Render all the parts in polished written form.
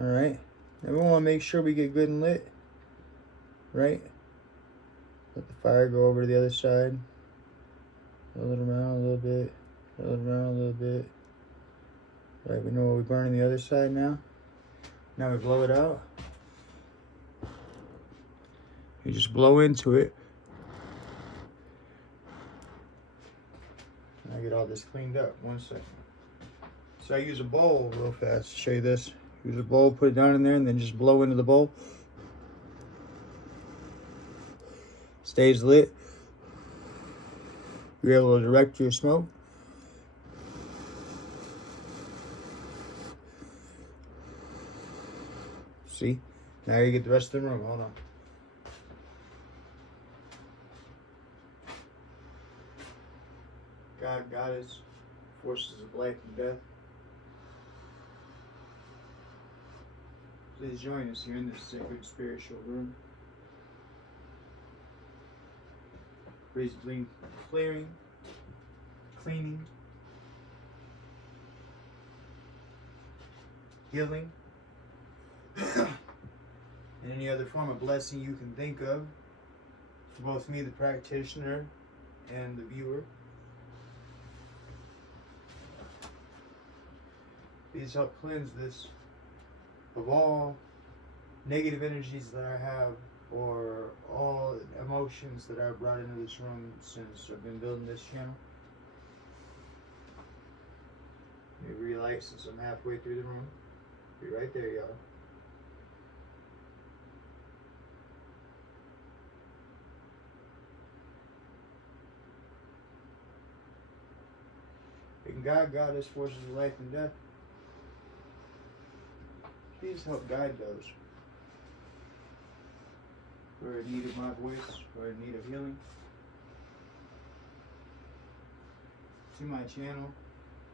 Alright? And we want to make sure we get good and lit. Right? Let the fire go over to the other side. Roll it around a little bit. Roll it around a little bit. Right, we know we're burning the other side now. Now we blow it out. You just blow into it. And I get all this cleaned up. 1 second. So I use a bowl real fast to show you this. Use a bowl, put it down in there, and then just blow into the bowl. Stays lit. You're able to direct your smoke. See? Now you get the rest of the room. Hold on. God, Goddess, forces of life and death. Please join us here in this sacred spiritual room. Please bring clearing, cleaning, healing, and any other form of blessing you can think of for both me, the practitioner, and the viewer. Please help cleanse this of all negative energies that I have, or all emotions that I've brought into this room since I've been building this channel. Let me relight since I'm halfway through the room. Be right there, y'all. And God, Goddess, forces of life and death, please help guide those who are in need of my voice, who are in need of healing, to my channel,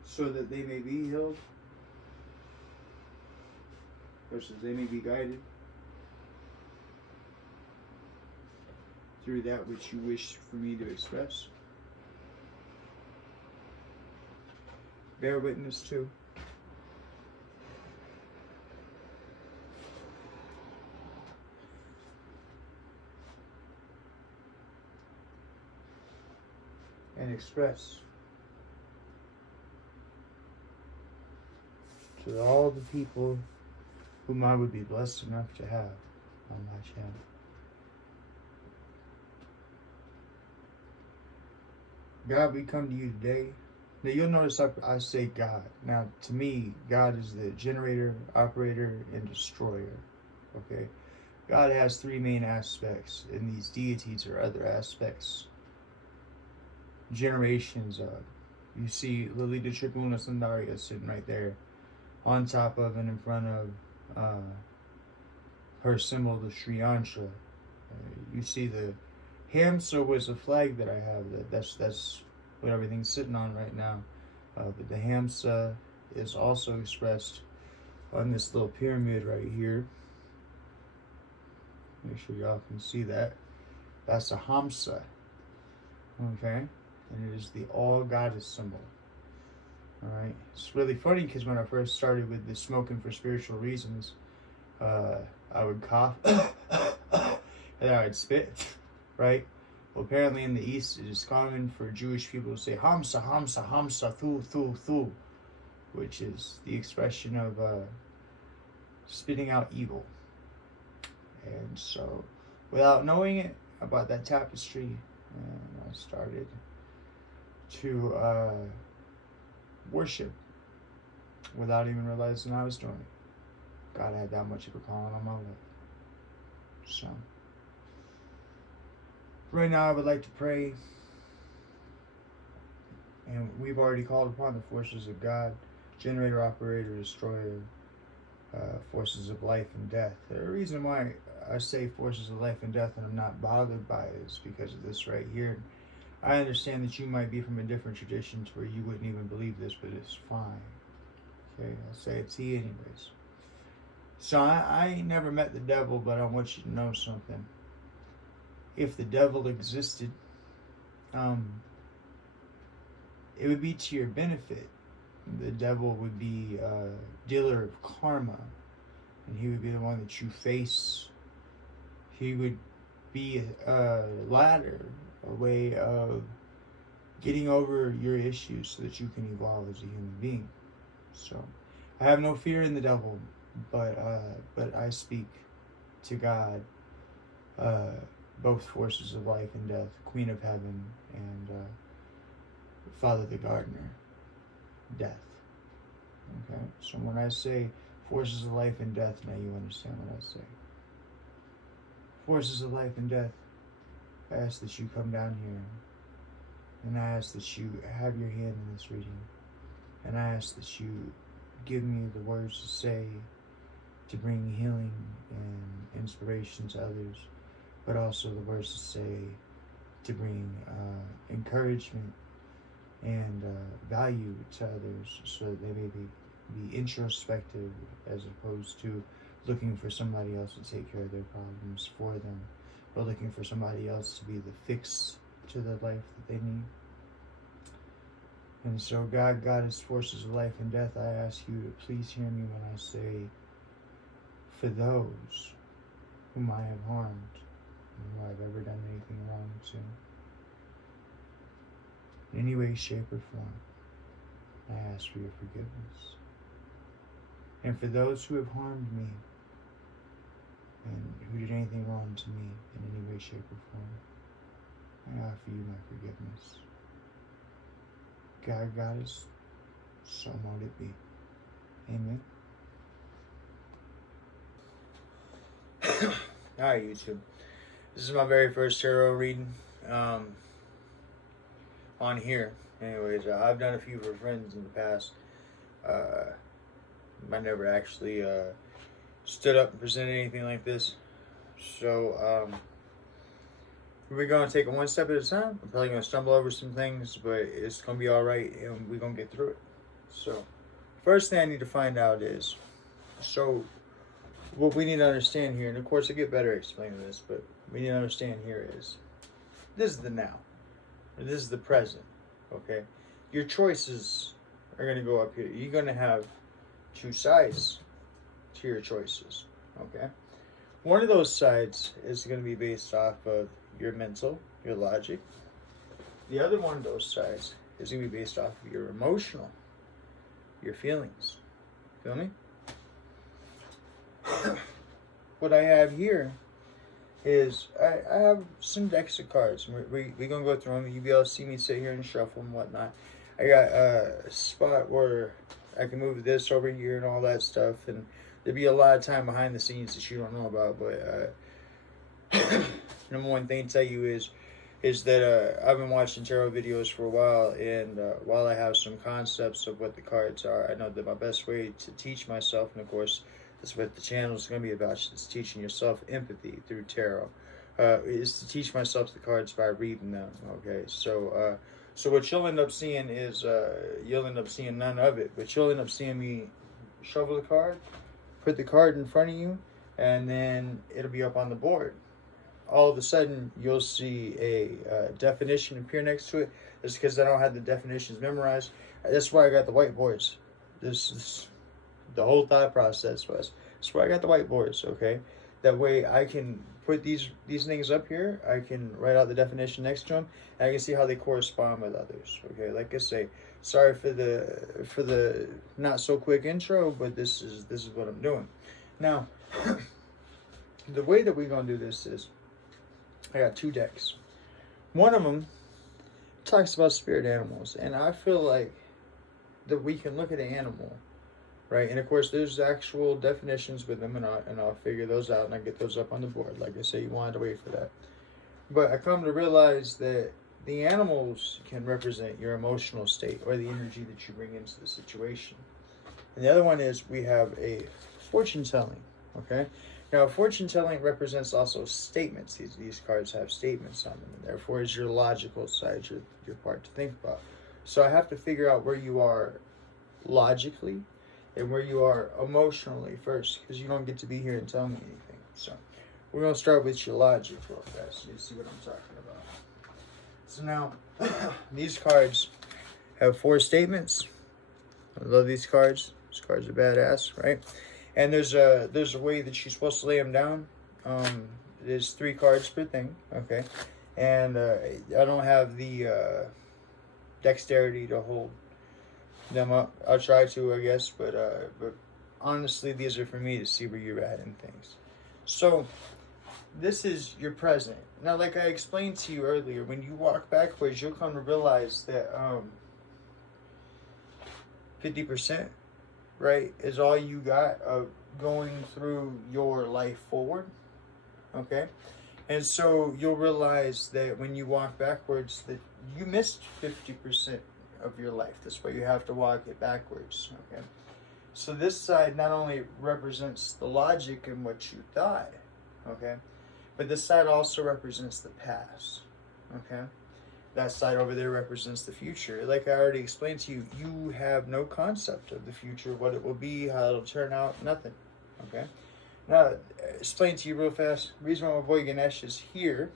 so that they may be healed, versus they may be guided through that which you wish for me to express. Bear witness to. And express to all the people whom I would be blessed enough to have on my channel. God, we come to you today. Now you'll notice I say God. Now to me, God is the generator, operator, and destroyer. Okay? God has three main aspects, and these deities are other aspects. Generations of. You see Lolita Tripuna Sundaria sitting right there on top of and in front of her symbol, the Sri Ansha. You see the Hamsa was a flag that I have. That's what everything's sitting on right now. But the Hamsa is also expressed on this little pyramid right here. Make sure y'all can see that. That's a Hamsa. Okay? And it is the all-goddess symbol. Alright? It's really funny because when I first started with the smoking for spiritual reasons, I would cough and I would spit, right? Well, apparently in the East, it is common for Jewish people to say Hamsa, Hamsa, Hamsa, Thu, Thu, Thu, which is the expression of spitting out evil. And so, without knowing it about that tapestry, I started to worship without even realizing I was doing it. God had that much of a calling on my life. So, right now I would like to pray, and we've already called upon the forces of God, generator, operator, destroyer, forces of life and death. The reason why I say forces of life and death and I'm not bothered by it is because of this right here. I understand that you might be from a different tradition to where you wouldn't even believe this, but it's fine. Okay, I'll say it to you anyways. So I never met the devil, but I want you to know something. If the devil existed, it would be to your benefit. The devil would be a dealer of karma. and he would be the one that you face. He would be a ladder, a way of getting over your issues so that you can evolve as a human being. So I have no fear in the devil, but I speak to God, both forces of life and death, Queen of Heaven, and Father the Gardener, death. Okay, so when I say forces of life and death, now you understand what I say. Forces of life and death, I ask that you come down here, and I ask that you have your hand in this reading, and I ask that you give me the words to say to bring healing and inspiration to others, but also the words to say to bring encouragement and value to others, so that they may be introspective as opposed to looking for somebody else to take care of their problems for them, but looking for somebody else to be the fix to the life that they need. And so God, Goddess, forces of life and death, I ask you to please hear me when I say, for those whom I have harmed, and who I've ever done anything wrong to, in any way, shape, or form, I ask for your forgiveness. And for those who have harmed me, and who did anything wrong to me in any way, shape, or form, I offer you my forgiveness. God, Goddess, so mote it be. Amen. Alright, YouTube. This is my very first tarot reading on here. Anyways, I've done a few for friends in the past. I never actually stood up and presented anything like this. So, we're going to take it one step at a time. I'm probably going to stumble over some things, but it's going to be alright, and we're going to get through it. So, first thing I need to find out is, so what we need to understand here, and of course I get better at explaining this, but we need to understand here is, this is the now. This is the present, okay? Your choices are going to go up here. You're going to have two sides to your choices, okay? One of those sides is going to be based off of your mental, your logic. The other one of those sides is going to be based off of your emotional, your feelings. Feel me? What I have here is I have some decks of cards. We're going to go through them. You'll be able to see me sit here and shuffle and whatnot. I got a spot where I can move this over here and all that stuff. And there'll be a lot of time behind the scenes that you don't know about. But number one thing to tell you is that I've been watching tarot videos for a while. And while I have some concepts of what the cards are, I know that my best way to teach myself, and of course, that's what the channel is going to be about. It's teaching yourself empathy through tarot. Is to teach myself the cards by reading them. Okay, so what you'll end up seeing is you'll end up seeing none of it, but you'll end up seeing me shuffle the card, put the card in front of you, and then it'll be up on the board. All of a sudden, you'll see a definition appear next to it. That's because I don't have the definitions memorized. That's why I got the whiteboards. This is the whole thought process was. That's why I got the whiteboards, okay? That way I can put these things up here. I can write out the definition next to them, and I can see how they correspond with others, okay? Like I say, sorry for the not so quick intro, but this is what I'm doing. Now, the way that we're going to do this is, I got two decks. One of them talks about spirit animals, and I feel like that we can look at an animal, right? And of course, there's actual definitions with them, and I'll figure those out, and I get those up on the board. Like I say, you wanted to wait for that. But I come to realize that the animals can represent your emotional state or the energy that you bring into the situation. And the other one is we have a fortune telling, okay? Now, fortune telling represents also statements. These cards have statements on them, and therefore is your logical side, your part to think about. So I have to figure out where you are logically and where you are emotionally first, because you don't get to be here and tell me anything. So we're going to start with your logic real fast so you see what I'm talking about. So now, these cards have 4 statements. I love these cards. These cards are badass, right? And there's a way that you're supposed to lay them down. There's 3 cards per thing, okay? And I don't have the dexterity to hold them up. I'll try to, I guess, but honestly, these are for me to see where you're at in things. So this is your present. Now, like I explained to you earlier, when you walk backwards, you'll come to realize that 50%, right, is all you got of going through your life forward, okay? And so you'll realize that when you walk backwards that you missed 50% of your life. That's why you have to walk it backwards, okay? So this side not only represents the logic and what you thought, okay, but this side also represents the past, okay? That side over there represents the future. Like I already explained to you, you have no concept of the future, what it will be, how it'll turn out, nothing, okay? Now, explain to you real fast, the reason why my boy Ganesh is here,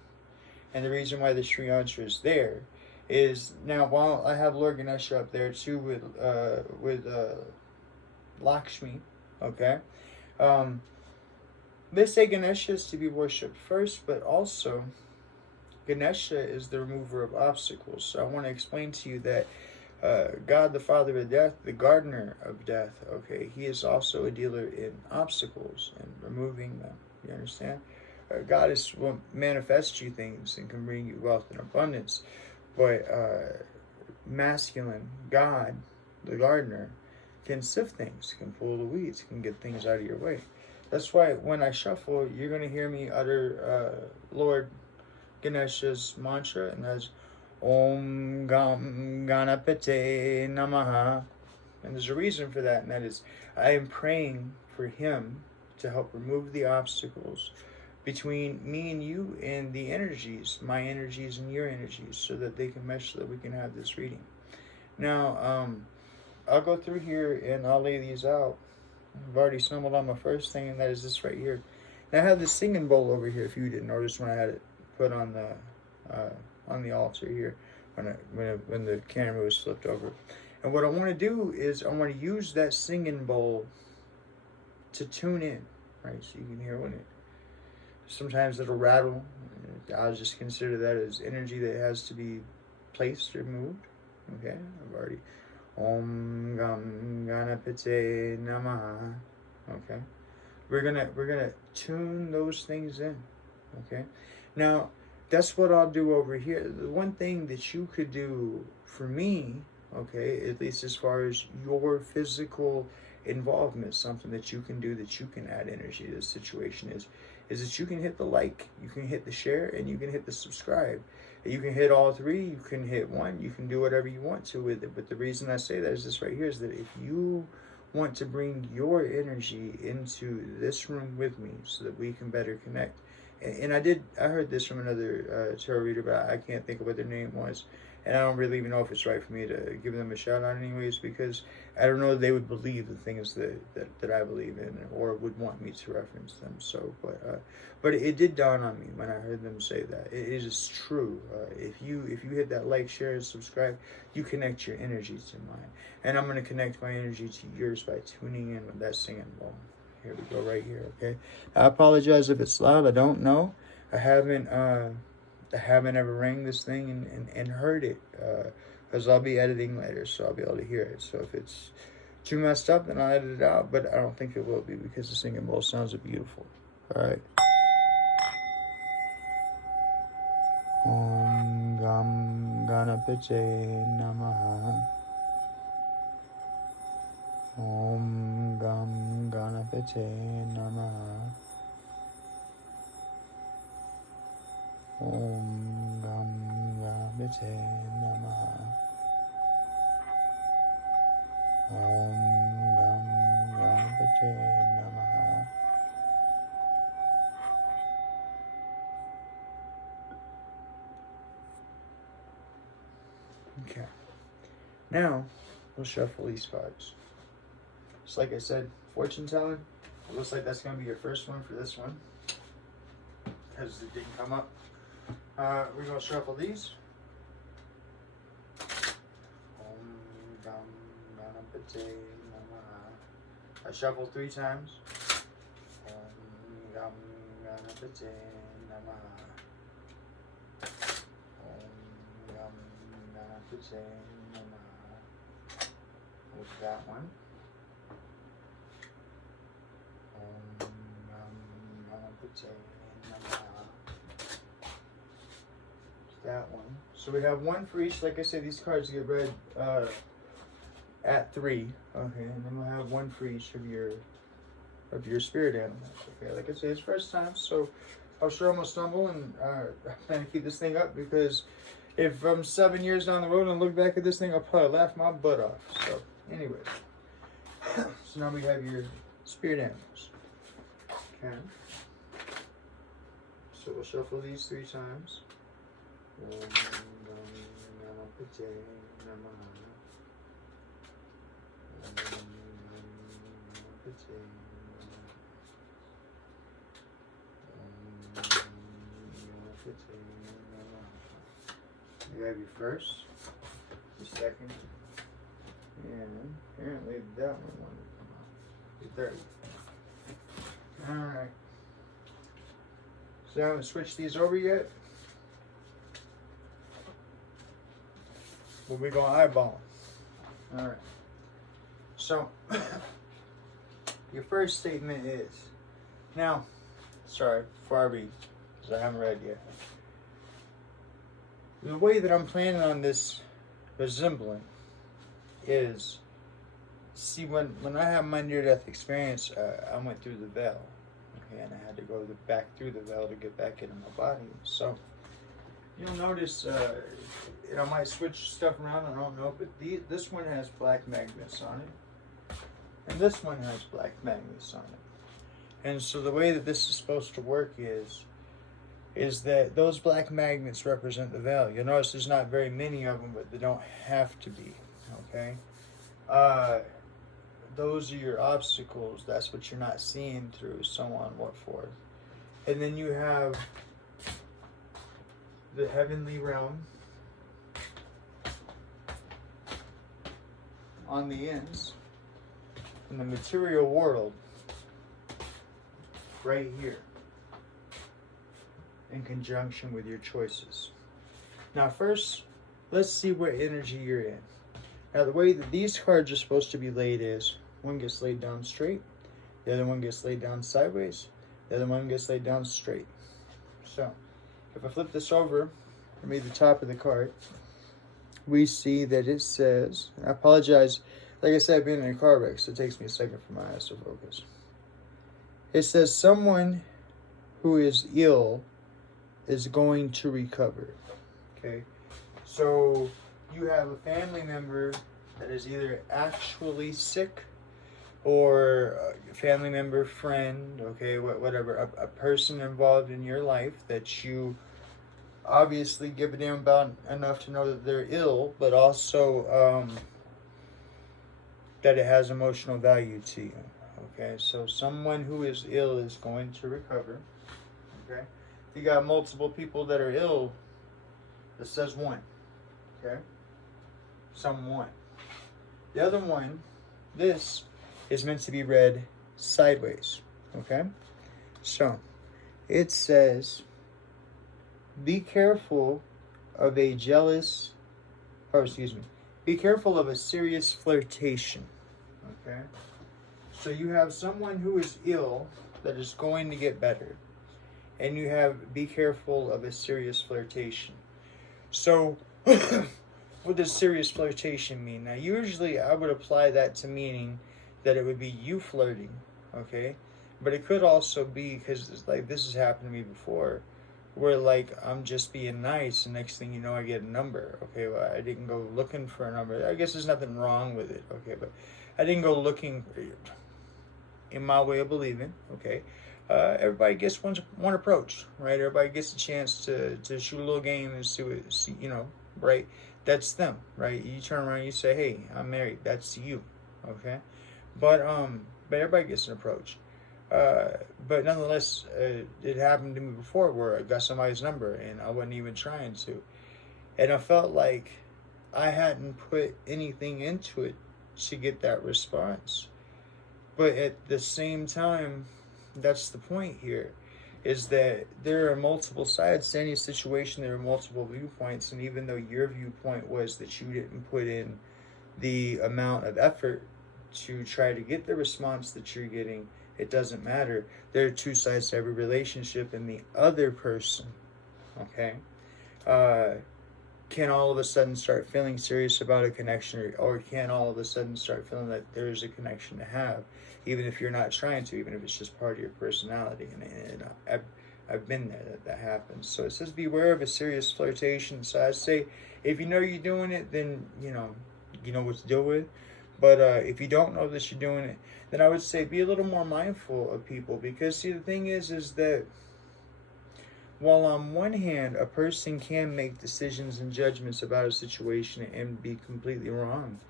and the reason why the Sri Yantra is there, is now while I have Lord Ganesha up there too with Lakshmi, okay? They say Ganesha is to be worshipped first, but also Ganesha is the remover of obstacles. So I want to explain to you that God, the Father of death, the gardener of death, okay, he is also a dealer in obstacles and removing them. You understand? God will manifest you things and can bring you wealth and abundance. But masculine, God, the gardener, can sift things, can pull the weeds, can get things out of your way. That's why when I shuffle, you're going to hear me utter Lord Ganesha's mantra, and that's Om Gam Ganapate Namaha. And there's a reason for that, and that is I am praying for him to help remove the obstacles between me and you and the energies, my energies and your energies, so that they can mesh, so that we can have this reading. Now, I'll go through here and I'll lay these out. I've already stumbled on my first thing, and that is this right here. Now, I have this singing bowl over here, if you didn't notice when I had it put on the altar here, when the camera was flipped over. And what I want to do is I want to use that singing bowl to tune in, right? So you can hear when it, sometimes it'll rattle. I'll just consider that as energy that has to be placed or moved. Okay, I've already Om Gam Ganapate Namaha. Okay, we're gonna tune those things in. Okay, now that's what I'll do over here. The one thing that you could do for me, okay, at least as far as your physical involvement, something that you can do that you can add energy to the situation is that you can hit the like, you can hit the share, and you can hit the subscribe. You can hit all 3, you can hit 1, you can do whatever you want to with it. But the reason I say that is this right here, is that if you want to bring your energy into this room with me so that we can better connect. And I heard this from another tarot reader, but I can't think of what their name was. And I don't really even know if it's right for me to give them a shout out anyways, because I don't know if they would believe the things that I believe in, or would want me to reference them. So, but it did dawn on me when I heard them say that. It is true. If you hit that like, share, and subscribe, you connect your energy to mine. And I'm going to connect my energy to yours by tuning in with that singing bowl. Here we go, right here, okay? I apologize if it's loud. I don't know. I haven't ever rang this thing and heard it, because I'll be editing later, so I'll be able to hear it. So if it's too messed up, then I'll edit it out, but I don't think it will be, because the singing bowl sounds beautiful. All right. Om Gam Ganapate Namaha. Om Gam Ganapate Namaha. Om Gam Ganapate Namaha. Om Gam Ganapate Namaha. Okay. Now, we'll shuffle these cards. Just like I said, fortune telling. It looks like that's going to be your first one for this one, because it didn't come up. We're going to shuffle these. Om Gam Ganapate Namaha. I shuffle 3 times. Om Gam Ganapate Namaha. Om Gam Ganapate Namaha. With that one. Om Gam Ganapate Namaha. That one. So we have 1 for each. Like I said, these cards get read at 3. Okay, and then we'll have 1 for each of your spirit animals. Okay, like I said, it's first time, so I'm sure I'm gonna stumble, and I plan to keep this thing up, because if I'm 7 years down the road and look back at this thing, I'll probably laugh my butt off. So anyway, so now we have your spirit animals. Okay. So we'll shuffle these 3 times. Om Gam Ganapate Namaha. Om Gam Ganapate Namaha. Om Gam Ganapate Namaha. You have your first, your second, and apparently that one wanted to come out. Your third. Alright. So I haven't switched these over yet. But we're going to eyeball them. Alright. So, your first statement is, now, sorry, before I read, because I haven't read yet. The way that I'm planning on this resembling is, see, when I had my near-death experience, I went through the veil. Okay, and I had to go back through the veil to get back into my body. So, you'll notice, I might switch stuff around, I don't know, but this one has black magnets on it, and this one has black magnets on it. And so the way that this is supposed to work is that those black magnets represent the veil. You'll notice there's not very many of them, but they don't have to be, okay? Those are your obstacles. That's what you're not seeing through, so on, what for. And then you have the heavenly realm on the ends, and the material world right here, in conjunction with your choices. Now first, let's see what energy you're in. Now the way that these cards are supposed to be laid is, one gets laid down straight, the other one gets laid down sideways, the other one gets laid down straight. So, if I flip this over and read the top of the card, we see that it says, and I apologize, like I said, I've been in a car wreck, so it takes me a second for my eyes to focus. It says, someone who is ill is going to recover. Okay, so you have a family member that is either actually sick, or a family member, friend, okay, whatever, a person involved in your life that you obviously give a damn about enough to know that they're ill, but also that it has emotional value to you. Okay, so someone who is ill is going to recover. Okay, if you got multiple people that are ill, it says one. Okay, someone. The other one, this is meant to be read sideways. Okay, so it says, be careful of a jealous, or excuse me, be careful of a serious flirtation. Okay, so you have someone who is ill that is going to get better, and you have be careful of a serious flirtation. So what does serious flirtation mean? Now usually I would apply that to meaning that it would be you flirting, okay? But it could also be, because like this has happened to me before, where like I'm just being nice, and next thing you know I get a number. Okay, well, I didn't go looking for a number. I guess there's nothing wrong with it, okay, but I didn't go looking, in my way of believing, okay? Everybody gets one approach, right? Everybody gets a chance to shoot a little game and see, you know, right? That's them, right? You turn around and you say, hey, I'm married. That's you, okay? But everybody gets an approach. But nonetheless, it happened to me before where I got somebody's number and I wasn't even trying to. And I felt like I hadn't put anything into it to get that response. But at the same time, that's the point here, is that there are multiple sides to any situation. There are multiple viewpoints, and even though your viewpoint was that you didn't put in the amount of effort to try to get the response that you're getting, it doesn't matter. There are two sides to every relationship, and the other person, okay, can all of a sudden start feeling serious about a connection, or can all of a sudden start feeling that there's a connection to have, even if you're not trying to, even if it's just part of your personality. And I've been there, that happens. So it says beware of a serious flirtation. So I say, if you know you're doing it, then you know what to deal with. But if you don't know that you're doing it, then I would say be a little more mindful of people. Because see, the thing is that while on one hand a person can make decisions and judgments about a situation and be completely wrong,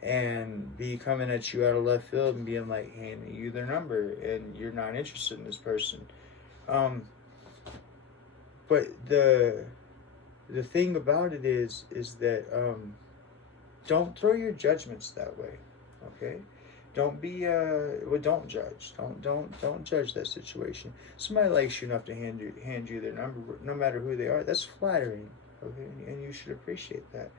and be coming at you out of left field and being like, handing you their number, and you're not interested in this person. But the thing about it is that don't throw your judgments that way, okay? Don't be don't judge. Don't judge that situation. Somebody likes you enough to hand you their number, no matter who they are. That's flattering, okay? And you should appreciate that.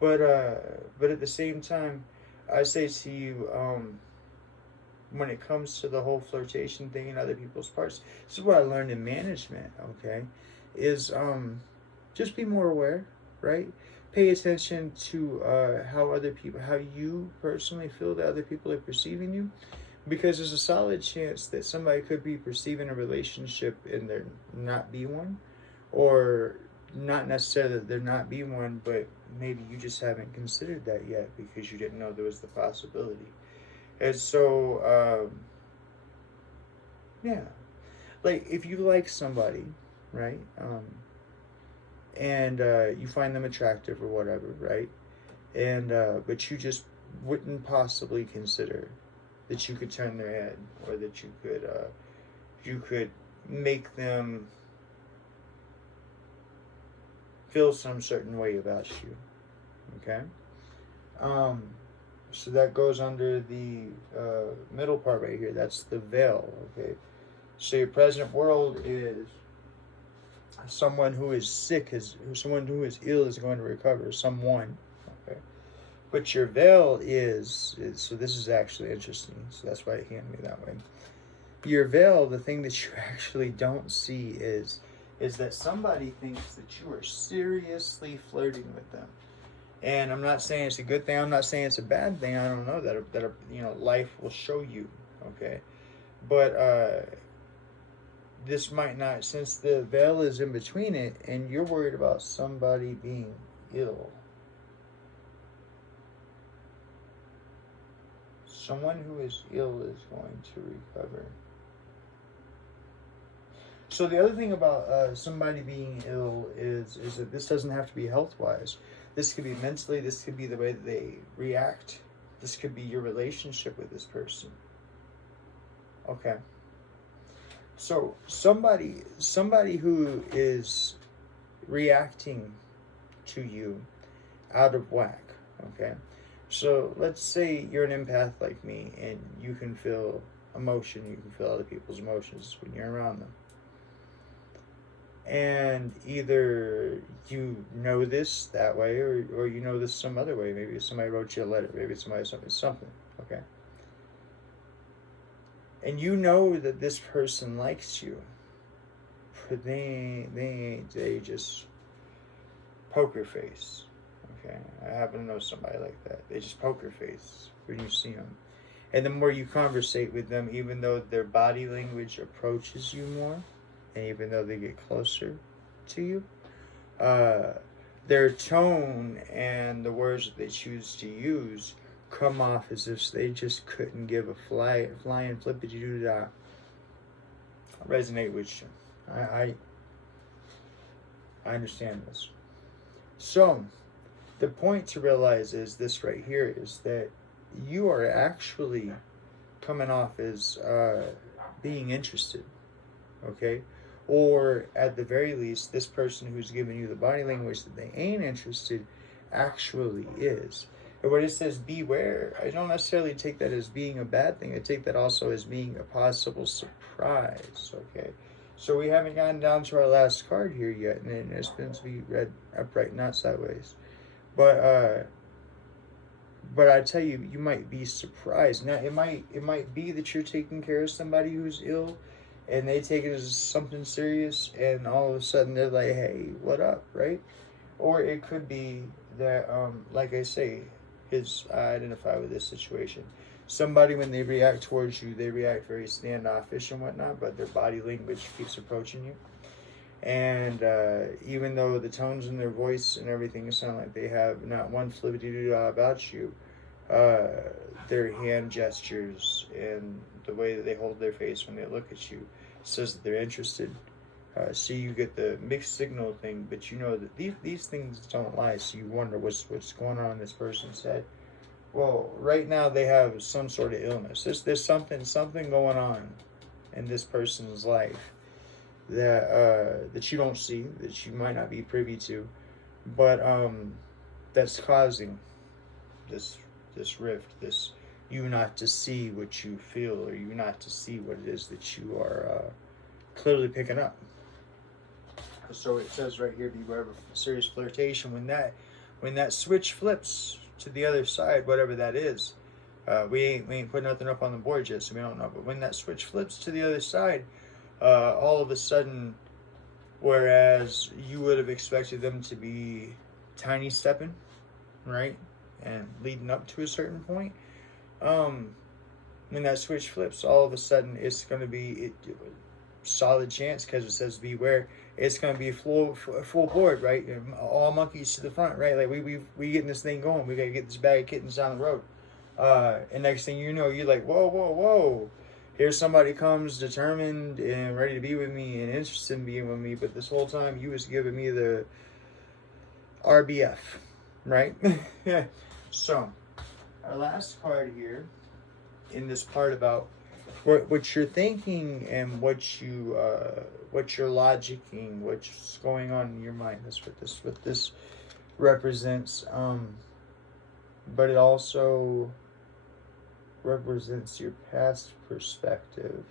But at the same time, I say to you, when it comes to the whole flirtation thing and other people's parts, this is what I learned in management, okay? Is just be more aware, right? Pay attention to how you personally feel that other people are perceiving you, because there's a solid chance that somebody could be perceiving a relationship and there not be one, or not necessarily that there not be one, but maybe you just haven't considered that yet because you didn't know there was the possibility. And so, yeah, like if you like somebody, right? And you find them attractive or whatever, right? And but you just wouldn't possibly consider that you could turn their head, or that you could make them feel some certain way about you, okay? So that goes under the middle part right here. That's the veil, okay? So your present world is someone who is sick, someone who is ill is going to recover, someone, okay? But your veil is so this is actually interesting, so that's why it handed me that way. Your veil, the thing that you actually don't see is that somebody thinks that you are seriously flirting with them. And I'm not saying it's a good thing, I'm not saying it's a bad thing, I don't know, that life will show you, okay? But this might not, since the veil is in between it, and you're worried about somebody being ill. Someone who is ill is going to recover. So the other thing about somebody being ill is that this doesn't have to be health-wise. This could be mentally, this could be the way that they react. This could be your relationship with this person. Okay. So somebody who is reacting to you out of whack, okay? So let's say you're an empath like me, and you can feel emotion, you can feel other people's emotions when you're around them. And either you know this that way, or you know this some other way. Maybe somebody wrote you a letter, maybe somebody something, okay? And you know that this person likes you, but they just poker face, okay? I happen to know somebody like that. They just poker face when you see them. And the more you conversate with them, even though their body language approaches you more, and even though they get closer to you, their tone and the words that they choose to use come off as if they just couldn't give a flying flippity-doo-dah. I resonate with you. I understand this. So, the point to realize is this right here, is that you are actually coming off as being interested, okay? Or at the very least, this person who's giving you the body language that they ain't interested actually is. And when it says beware, I don't necessarily take that as being a bad thing. I take that also as being a possible surprise. Okay, so we haven't gotten down to our last card here yet, and it's been to be read upright, not sideways. But I tell you, you might be surprised. Now, it might be that you're taking care of somebody who's ill, and they take it as something serious, and all of a sudden they're like, "Hey, what up?" Right? Or it could be that, like I say, I identify with this situation. Somebody, when they react towards you, they react very standoffish and whatnot, but their body language keeps approaching you. And even though the tones in their voice and everything sound like they have not one flippity-doo-dah about you, their hand gestures and the way that they hold their face when they look at you says that they're interested. So you get the mixed signal thing, but you know that these things don't lie, so you wonder what's going on in this person's head. Well, right now they have some sort of illness. There's something going on in this person's life that you don't see, that you might not be privy to, but that's causing this rift, this you not to see what you feel, or you not to see what it is that you are clearly picking up. So it says right here, beware of serious flirtation. When that switch flips to the other side, whatever that is, we ain't put nothing up on the board yet, so we don't know. But when that switch flips to the other side, all of a sudden, whereas you would have expected them to be tiny stepping, right, and leading up to a certain point, when that switch flips, all of a sudden it's going to be solid chance, because it says beware. It's going to be full board, right? All monkeys to the front, right? Like we getting this thing going. We got to get this bag of kittens down the road. And next thing you know, you're like, whoa. Here's somebody comes determined and ready to be with me and interested in being with me. But this whole time you was giving me the RBF, right? So our last card here in this part about what you're thinking and what you're logicking, what's going on in your mind. That's what this represents. But it also represents your past perspective.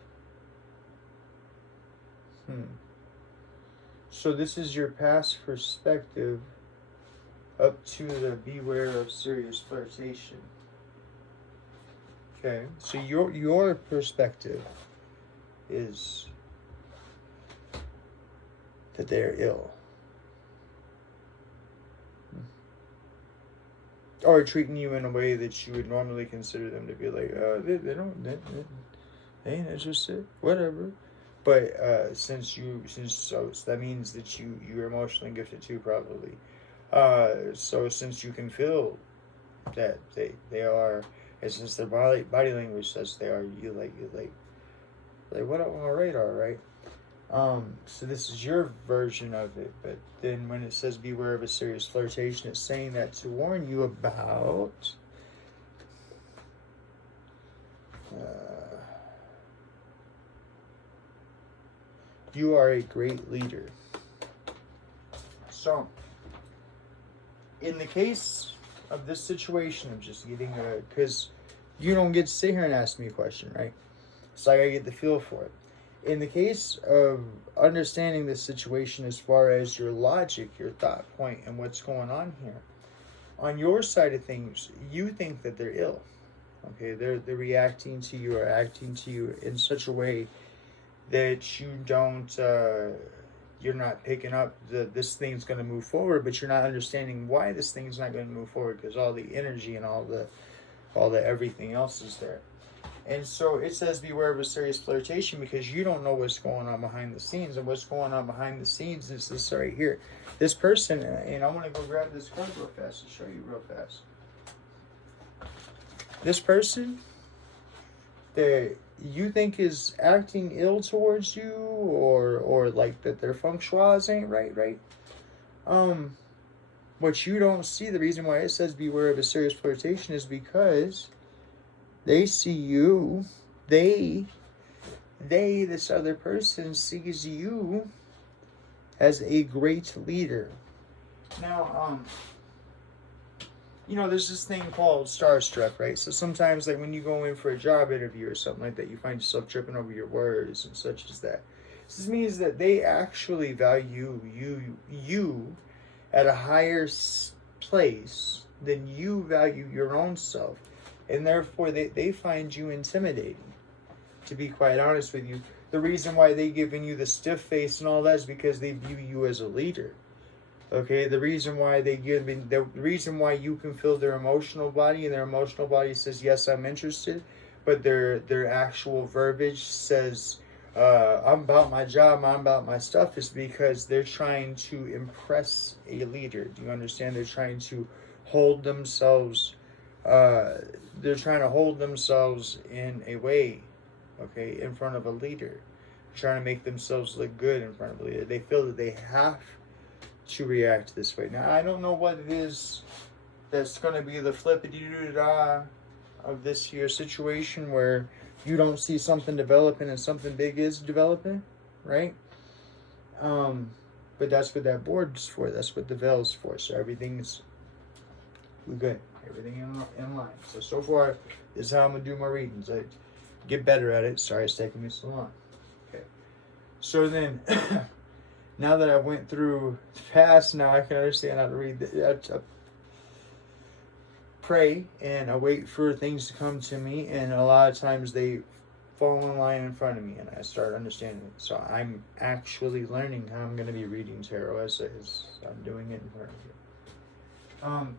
So this is your past perspective up to the beware of serious flirtation. Okay, so your perspective is that they're ill, or treating you in a way that you would normally consider them to be like, they ain't interested, whatever. But since that means that you're emotionally gifted too, probably. So since you can feel that they are. And since their body language says they are, you like what up on my radar, right? So this is your version of it, but then when it says beware of a serious flirtation, it's saying that to warn you about you are a great leader. So in the case of this situation of just getting because you don't get to sit here and ask me a question, right? So I gotta get the feel for it. In the case of understanding this situation as far as your logic, your thought point, and what's going on here, on your side of things, you think that they're ill. Okay, they're reacting to you or acting to you in such a way that you don't you're not picking up this thing's going to move forward, but you're not understanding why this thing's not going to move forward, because all the energy and all the everything else is there. And so it says beware of a serious flirtation, because you don't know what's going on behind the scenes. And what's going on behind the scenes is this right here. This person, and I want to go grab this card real fast and show you real fast. This person that you think is acting ill towards you, or like that their feng shuas ain't right? What you don't see, the reason why it says beware of a serious flirtation, is because they see you, this other person sees you as a great leader. Now, you know, there's this thing called starstruck, right? So sometimes, like when you go in for a job interview or something like that, you find yourself tripping over your words and such as that. This means that they actually value you at a higher place than you value your own self, and therefore they find you intimidating. To be quite honest with you, the reason why they giving you the stiff face and all that is because they view you as a leader. Okay, the reason why the reason why you can feel their emotional body, and their emotional body says yes, I'm interested, but their actual verbiage says I'm about my job, I'm about my stuff, is because they're trying to impress a leader. Do you understand? They're trying to hold themselves. They're trying to hold themselves in a way, okay, in front of a leader. They're trying to make themselves look good in front of a leader. They feel that they have to react this way. Now, I don't know what it is that's going to be the flippity-doo-dah of this here situation where you don't see something developing and something big is developing, right? But that's what that board's for. That's what the veil's for. So everything's good. Everything in line. So far, this is how I'm going to do my readings. I get better at it. Sorry it's taking me so long. Okay. So then, now that I went through the past, now I can understand how to read. I pray and I wait for things to come to me, and a lot of times they fall in line in front of me, and I start understanding it. So I'm actually learning how I'm going to be reading tarot as I'm doing it in front of you.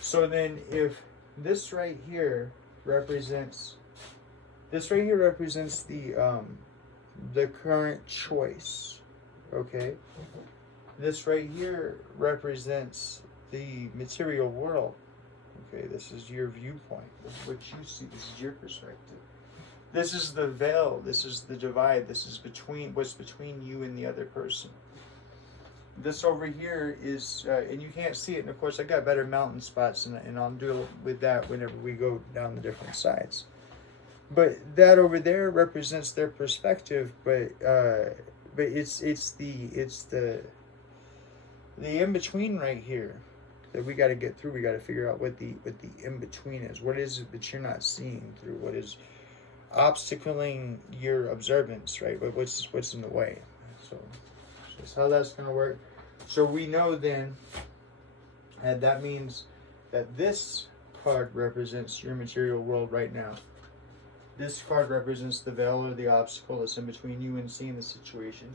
So then, if this right here represents the current choice. Okay, this right here represents the material world. Okay, this is your viewpoint. This is what you see. This is your perspective. This is the veil. This is the divide. This is what's between you and the other person. This over here is, and you can't see it. And of course, I got better mountain spots, and I'll deal with that whenever we go down the different sides. But that over there represents their perspective. But it's the in between right here that we got to get through. We got to figure out what the in between is. What is it that you're not seeing through? What is obstacling your observance, right? But what's in the way? So that's how that's going to work. So we know then, and that means that this card represents your material world right now. This card represents the veil or the obstacle that's in between you and seeing the situation.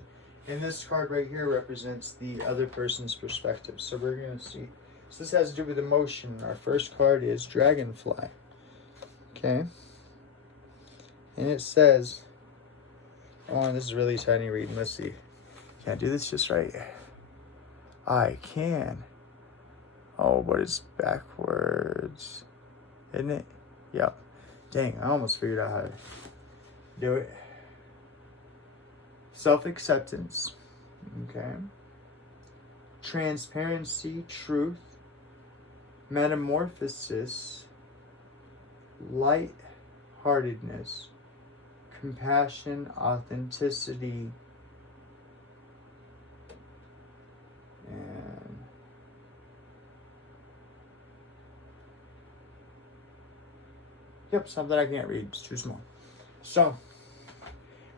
And this card right here represents the other person's perspective. So we're going to see. So this has to do with emotion. Our first card is Dragonfly. Okay. And it says, oh, and this is a really tiny reading. Let's see. Can I do this just right? I can. Oh, but it's backwards. Isn't it? Yep. Dang, I almost figured out how to do it. Self-acceptance. Okay. Transparency, truth. Metamorphosis. Light-heartedness. Compassion, authenticity. And yep, something I can't read. It's too small. So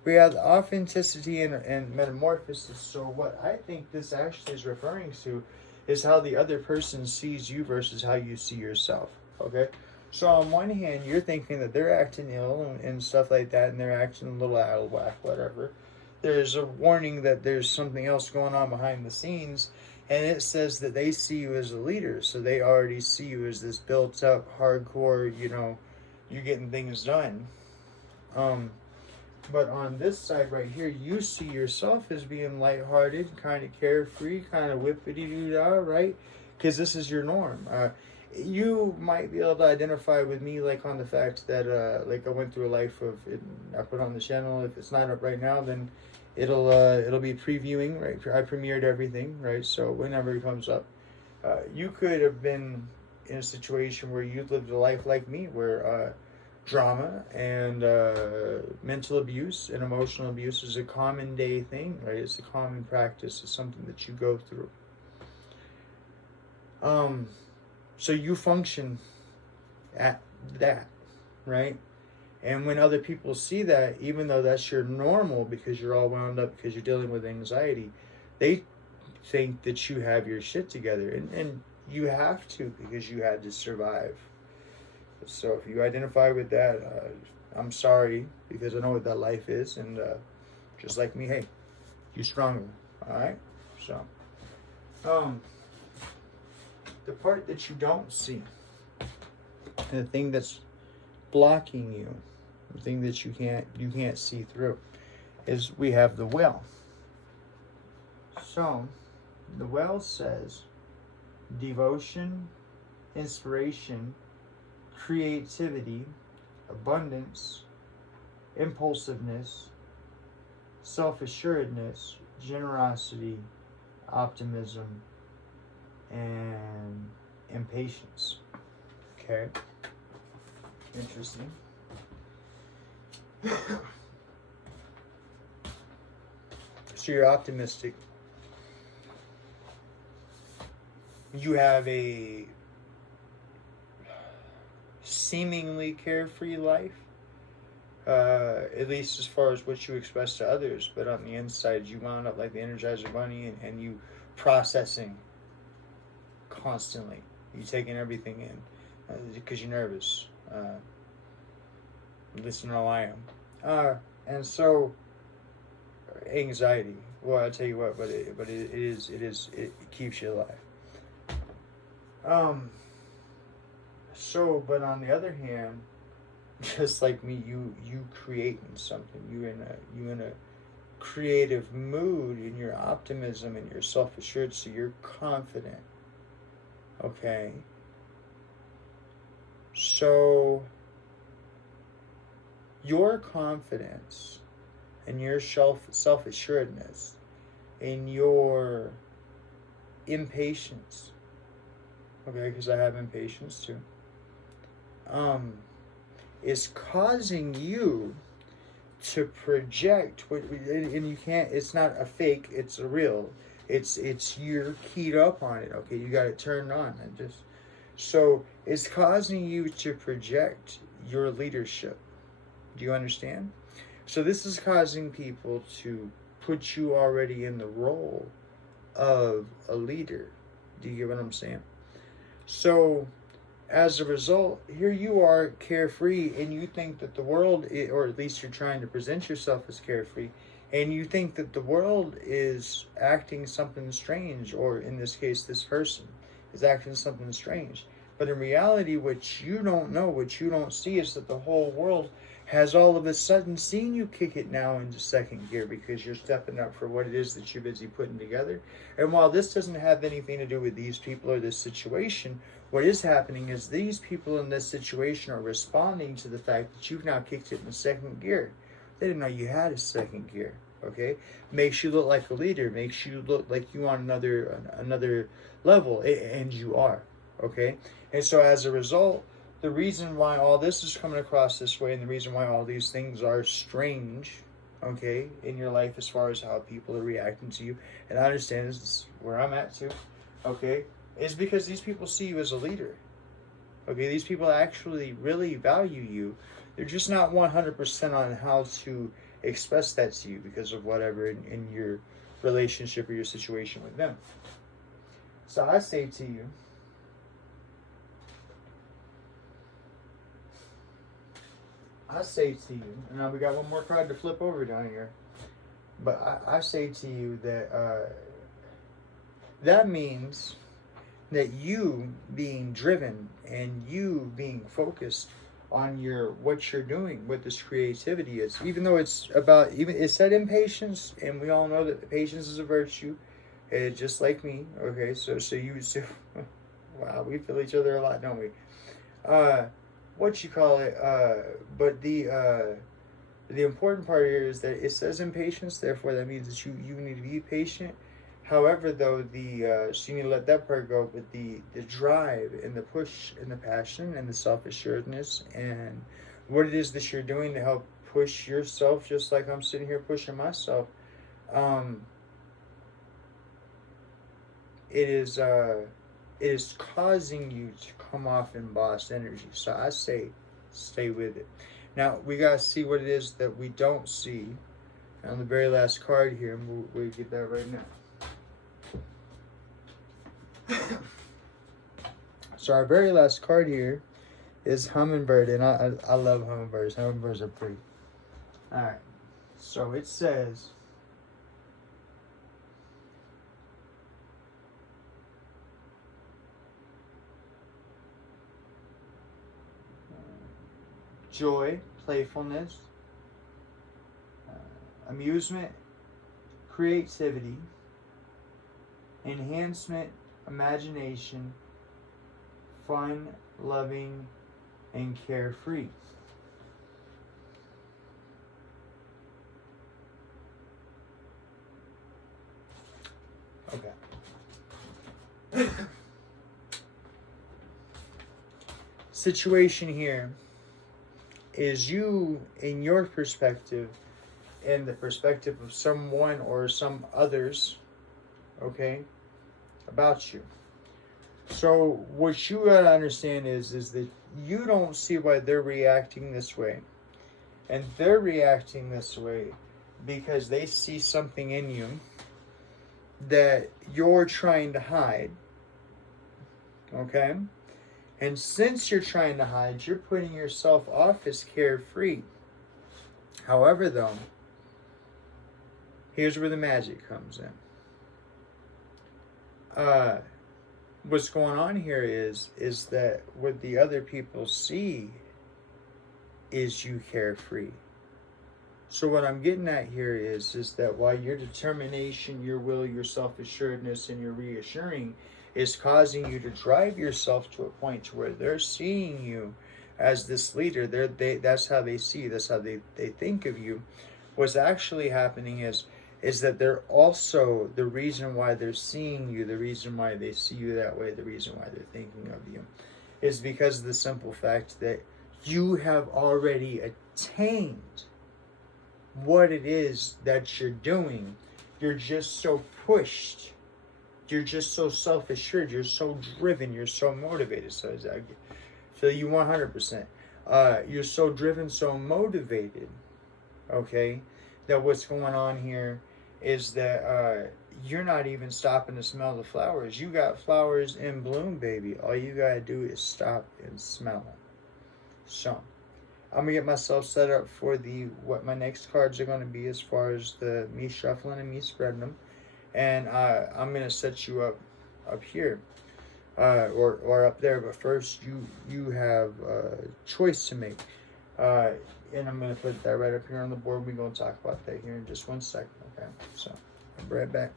we have authenticity and metamorphosis. So what I think this actually is referring to is how the other person sees you versus how you see yourself. Okay? So on one hand, you're thinking that they're acting ill and stuff like that, and they're acting a little out of whack, whatever. There's a warning that there's something else going on behind the scenes, and it says that they see you as a leader. So they already see you as this built up, hardcore, you're getting things done. But on this side right here, you see yourself as being lighthearted, kind of carefree, kind of whippity-doo-dah, right? Because this is your norm. You might be able to identify with me, like, on the fact that, like, I went through a life of, I put on the channel. If it's not up right now, then it'll be previewing, right? I premiered everything, right? So whenever it comes up, you could have been in a situation where you lived a life like me, where drama and mental abuse and emotional abuse is a common day thing, right? It's a common practice. It's something that you go through. So you function at that, right? And when other people see that, even though that's your normal because you're all wound up because you're dealing with anxiety, they think that you have your shit together. And you have to, because you had to survive. So if you identify with that, I'm sorry, because I know what that life is. And just like me, hey, you're stronger. All right? So, the part that you don't see, and the thing that's blocking you, the thing that you can't see through, is we have the will. So the will says devotion, inspiration, creativity, abundance, impulsiveness, self-assuredness, generosity, optimism, and impatience. Okay. Interesting. So you're optimistic. You have a seemingly carefree life, at least as far as what you express to others, but on the inside you wound up like the Energizer Bunny, and you processing constantly. You're taking everything in because you're nervous. Listen, how I am. And so anxiety. Well, I tell you what, but it keeps you alive. So, but on the other hand, just like me, you creating something. You in a creative mood, in your optimism and your self-assured, so you're confident. Okay. So your confidence and your self-assuredness and your impatience, okay, because I have impatience too, is causing you to project and you can't, it's not a fake, it's a real, it's you're keyed up on it, okay, you got it turned on, and just so it's causing you to project your leadership. Do you understand? So this is causing people to put you already in the role of a leader. Do you get what I'm saying? So as a result, here you are carefree, and you think that the world, or at least you're trying to present yourself as carefree, and you think that the world is acting something strange, or in this case, this person is acting something strange. But in reality, what you don't know, what you don't see, is that the whole world has all of a sudden seen you kick it now into second gear, because you're stepping up for what it is that you're busy putting together. And while this doesn't have anything to do with these people or this situation, what is happening is these people in this situation are responding to the fact that you've now kicked it in second gear. They didn't know you had a second gear. Okay, makes you look like a leader, makes you look like you on another level, and you are. Okay, and so as a result, the reason why all this is coming across this way, and the reason why all these things are strange, okay, in your life as far as how people are reacting to you, and I understand this is where I'm at too, okay, is because these people see you as a leader. Okay, these people actually really value you. They're just not 100% on how to express that to you because of whatever in your relationship or your situation with them. So I say to you, and now we got one more card to flip over down here, but I say to you that that means that you being driven and you being focused on what you're doing, what this creativity is, even though it's about, even it said impatience, and we all know that patience is a virtue, just like me. Okay, so wow, we feel each other a lot, don't we? What you call it? But the important part here is that it says impatience, therefore that means that you need to be patient. However, though, so you need to let that part go, but the drive and the push and the passion and the self-assuredness and what it is that you're doing to help push yourself, just like I'm sitting here pushing myself, it is it is causing you to come off in boss energy. So I say, stay with it. Now, we got to see what it is that we don't see on the very last card here, and we'll get that right now. So our very last card here is hummingbird, and I love hummingbirds. Hummingbirds are pretty. All right, so it says, joy, playfulness, amusement, creativity, enhancement, imagination, fun, loving, and carefree. Okay. Situation here is you, in your perspective, and the perspective of someone or some others, okay, about you. So what you gotta understand is that you don't see why they're reacting this way. And they're reacting this way because they see something in you that you're trying to hide. Okay? And since you're trying to hide, you're putting yourself off as carefree. However, though, here's where the magic comes in. What's going on here is that what the other people see is you carefree. So what I'm getting at here is that while your determination, your will, your self-assuredness, and your reassuring is causing you to drive yourself to a point to where they're seeing you as this leader, that's how they see you, that's how they think of you. What's actually happening is that they're also, the reason why they're seeing you, the reason why they see you that way, the reason why they're thinking of you, is because of the simple fact that you have already attained what it is that you're doing. You're just so pushed. You're just so self-assured. You're so driven. You're so motivated. So I feel you 100%. You're so driven, so motivated, okay, that what's going on here is that you're not even stopping to smell the flowers. You got flowers in bloom, baby. All you gotta do is stop and smell them. So I'm gonna get myself set up for what my next cards are gonna be as far as me shuffling and me spreading them, and I'm gonna set you up here or up there. But first, you have a choice to make, and I'm gonna put that right up here on the board. We're gonna talk about that here in just 1 second. Okay, so I'll be right back.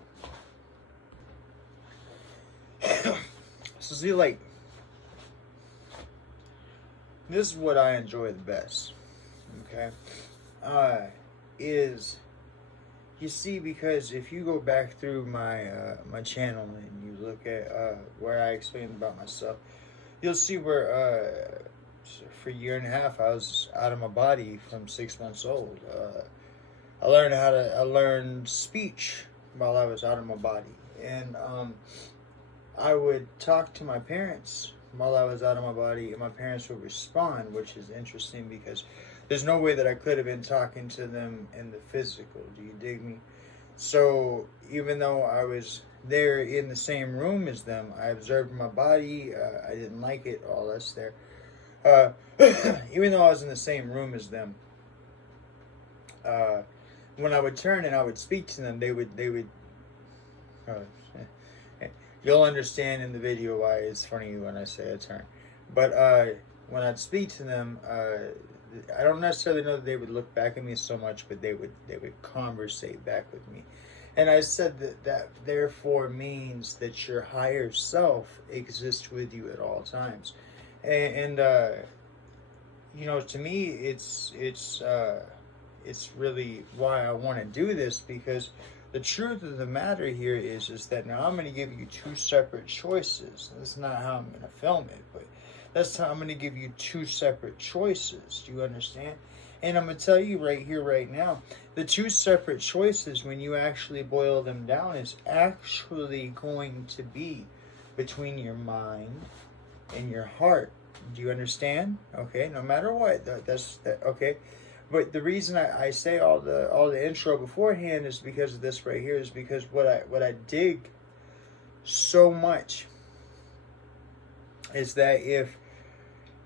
So see, like, this is what I enjoy the best, okay, is, you see, because if you go back through my channel and you look at where I explain about myself, you'll see where for a year and a half I was out of my body from 6 months old. I learned speech while I was out of my body, and I would talk to my parents while I was out of my body, and my parents would respond, which is interesting because there's no way that I could have been talking to them in the physical. Do you dig me? So even though I was there in the same room as them, I observed my body. I didn't like it. All that's there. Even though I was in the same room as them, when I would turn and I would speak to them, they would. You'll understand in the video why it's funny when I say a turn. But when I'd speak to them, I don't necessarily know that they would look back at me so much, but they would conversate back with me. And I said that therefore means that your higher self exists with you at all times. And you know, to me, it's really why I want to do this, because the truth of the matter here is that now I'm going to give you two separate choices. That's not how I'm going to film it, but that's how I'm going to give you two separate choices. Do you understand? And I'm going to tell you right here, right now, the two separate choices, when you actually boil them down, is actually going to be between your mind and your heart. Do you understand? Okay, no matter what, okay. But the reason I say all the intro beforehand is because of this right here. Is because what I dig so much is that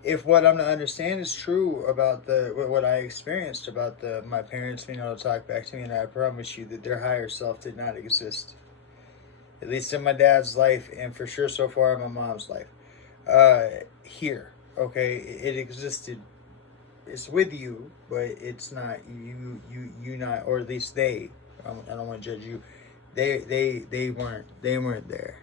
if what I'm to understand is true about what I experienced about my parents being able to talk back to me, and I promise you that their higher self did not exist, at least in my dad's life, and for sure so far in my mom's life. Here, okay, it existed. It's with you, but it's not you not, or at least they. I don't want to judge you. They weren't there.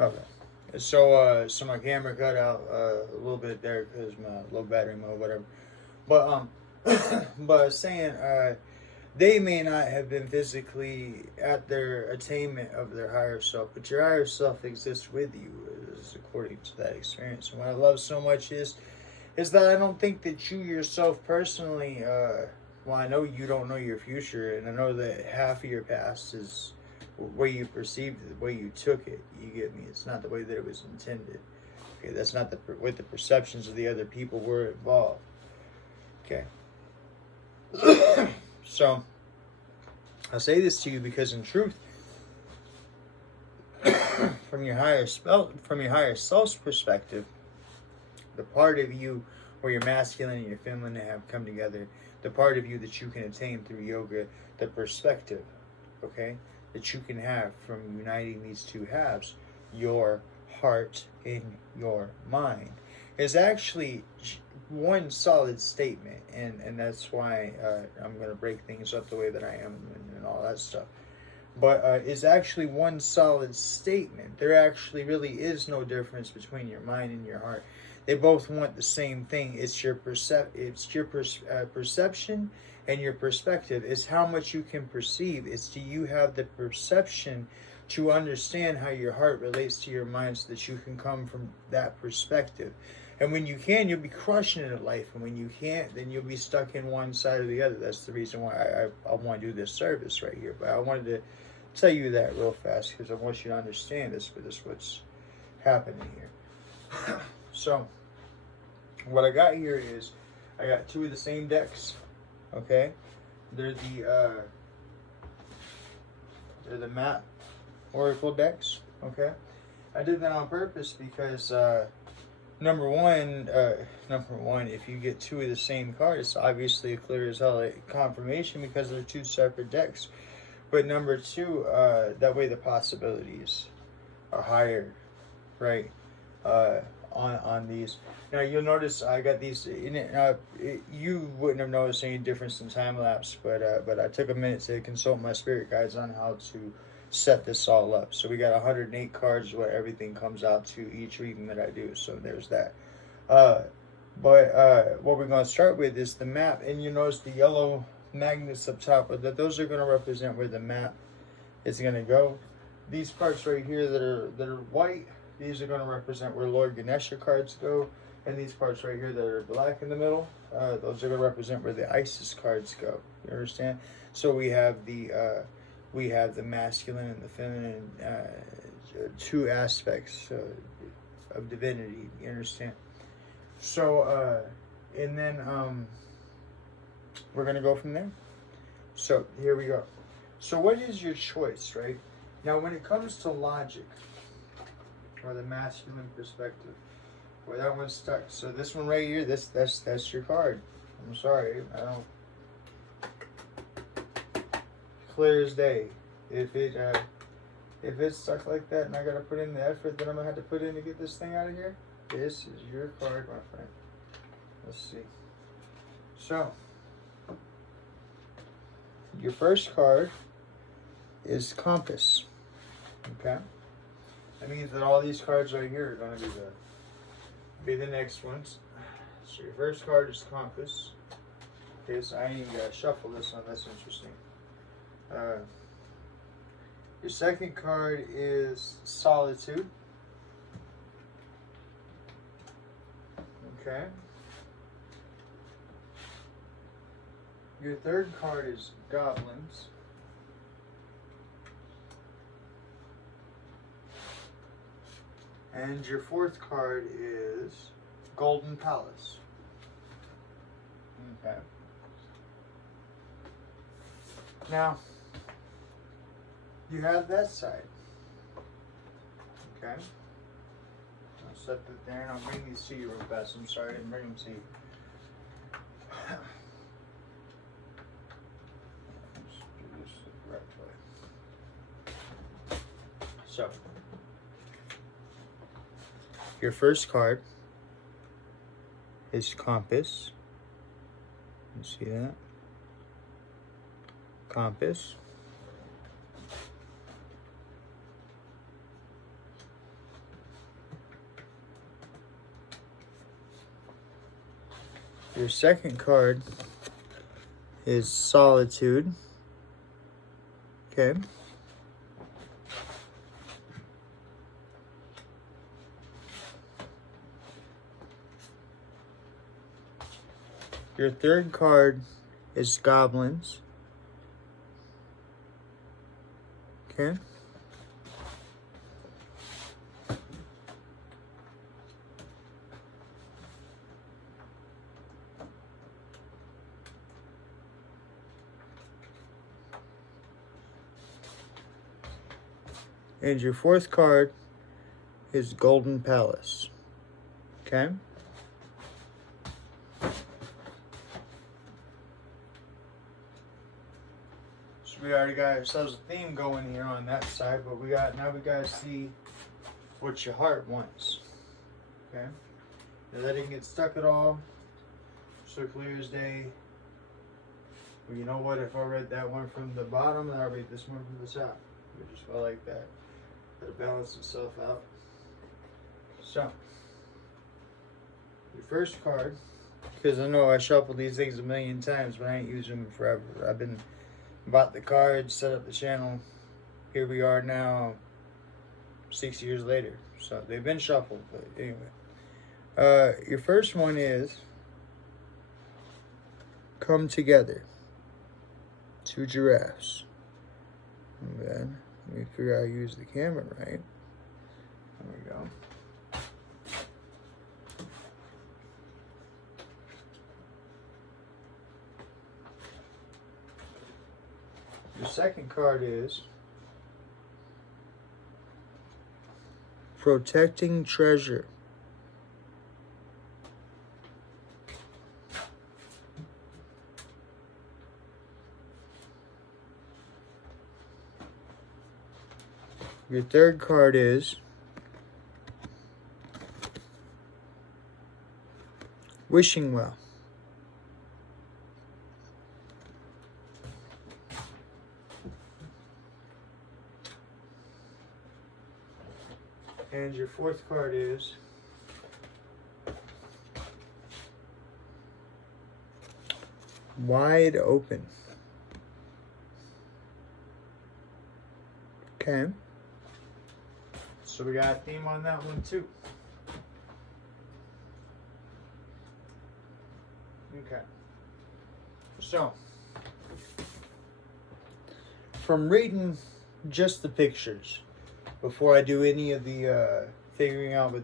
Okay, so my camera cut out a little bit there because my low battery mode, whatever. But but I was saying, they may not have been physically at their attainment of their higher self, but your higher self exists with you, is according to that experience. And what I love so much is that I don't think that you yourself personally, well, I know you don't know your future, and I know that half of your past is the way you perceived it, the way you took it. You get me? It's not the way that it was intended. Okay, that's not what the perceptions of the other people were involved. Okay. So, I'll say this to you because in truth, from your higher self's perspective, the part of you where your masculine and your feminine have come together, the part of you that you can attain through yoga, the perspective, okay, that you can have from uniting these two halves, your heart and your mind, is actually one solid statement. And that's why I'm going to break things up the way that I am and all that stuff. But is actually one solid statement. There actually really is no difference between your mind and your heart. They both want the same thing. It's your perception and your perspective. It's how much you can perceive. It's do you have the perception to understand how your heart relates to your mind so that you can come from that perspective. And when you can, you'll be crushing it in life. And when you can't, then you'll be stuck in one side or the other. That's the reason why I want to do this service right here. But I wanted to tell you that real fast because I want you to understand this for this what's happening here. So what I got here is I got two of the same decks. Okay, they're the map oracle decks. Okay, I did that on purpose because number one, if you get two of the same card, it's obviously a clear as hell confirmation because they're two separate decks. But number two, that way the possibilities are higher, right? On these. Now you'll notice I got these. You wouldn't have noticed any difference in time lapse, but I took a minute to consult my spirit guides on how to set this all up. So we got 108 cards, where everything comes out to each reading that I do. So there's that. But what we're going to start with is the map, and you notice the yellow magnets up top. But those are going to represent where the map is going to go. These parts right here that are white. These are going to represent where Lord Ganesha cards go. And these parts right here that are black in the middle, those are going to represent where the Isis cards go. You understand? So we have the masculine and the feminine, two aspects of divinity. You understand? So, and then we're going to go from there. So here we go. So what is your choice, right? Now when it comes to logic, or the masculine perspective, where that one's stuck. So this one right here, that's your card. I'm sorry, I don't. Clear as day. If it's stuck like that, and I gotta put in the effort that I'm gonna have to put in to get this thing out of here, this is your card, my friend. Let's see. So your first card is compass. Okay? That means that all these cards right here are going to be the next ones. So your first card is compass. Okay, so I ain't even got to shuffle this one. That's interesting. Your second card is solitude. Okay. Your third card is goblins. And your fourth card is golden palace. Okay. Now, you have that side. Okay. I'll set that there and I'll bring these to you real fast. I'm sorry I didn't bring them to you. Let's do this the right way. So, your first card is compass. You see that? Compass. Your second card is solitude. Okay. Your third card is goblins. Okay. And your fourth card is Golden Palace. Okay? So we already got ourselves a theme going here on that side, but now we gotta see what your heart wants. Okay? You're letting it get stuck at all. So clear as day. Well, you know what? If I read that one from the bottom, then I'll read this one from the top. We just go like that. Let it balance itself out. So, your first card, because I know I shuffled these things a million times, but I ain't used them forever. I've been bought the cards, set up the channel. Here we are now, 6 years later. So they've been shuffled, but anyway. Your first one is Come Together. 2 giraffes. And then let me figure out how to use the camera right. There we go. Your second card is Protecting Treasure. Your third card is Wishing Well. And your fourth card is Wide Open. Okay. So we got a theme on that one too. Okay. So, from reading just the pictures, before I do any of the figuring out what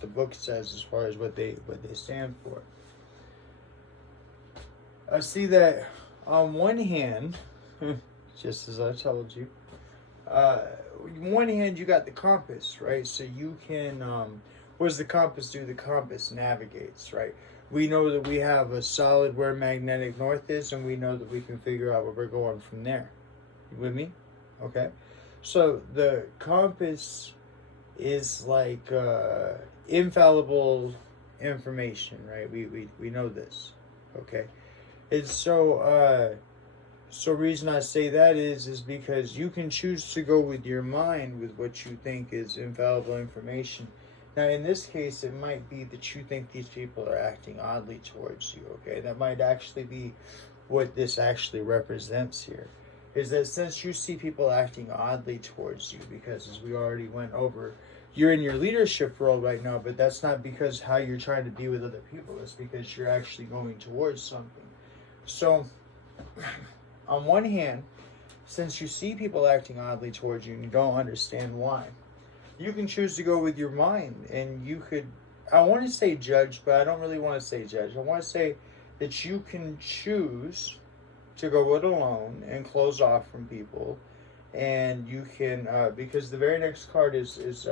the book says as far as what they stand for, I see that on one hand, just as I told you, on one hand you got the compass, right? So you can, what does the compass do? The compass navigates, right? We know that we have a solid where magnetic north is, and we know that we can figure out where we're going from there. You with me? Okay. So the compass is like infallible information, right? We know this. Okay. And so So reason I say that is because you can choose to go with your mind with what you think is infallible information. Now, in this case, it might be that you think these people are acting oddly towards you, okay? That might actually be what this actually represents here. Is that since you see people acting oddly towards you, because as we already went over, you're in your leadership role right now, but that's not because how you're trying to be with other people. It's because you're actually going towards something. So, on one hand, since you see people acting oddly towards you and you don't understand why, you can choose to go with your mind, and you could, I want to say judge, but I don't really want to say judge. I want to say that you can choose to go it alone and close off from people, and you can, because the very next card is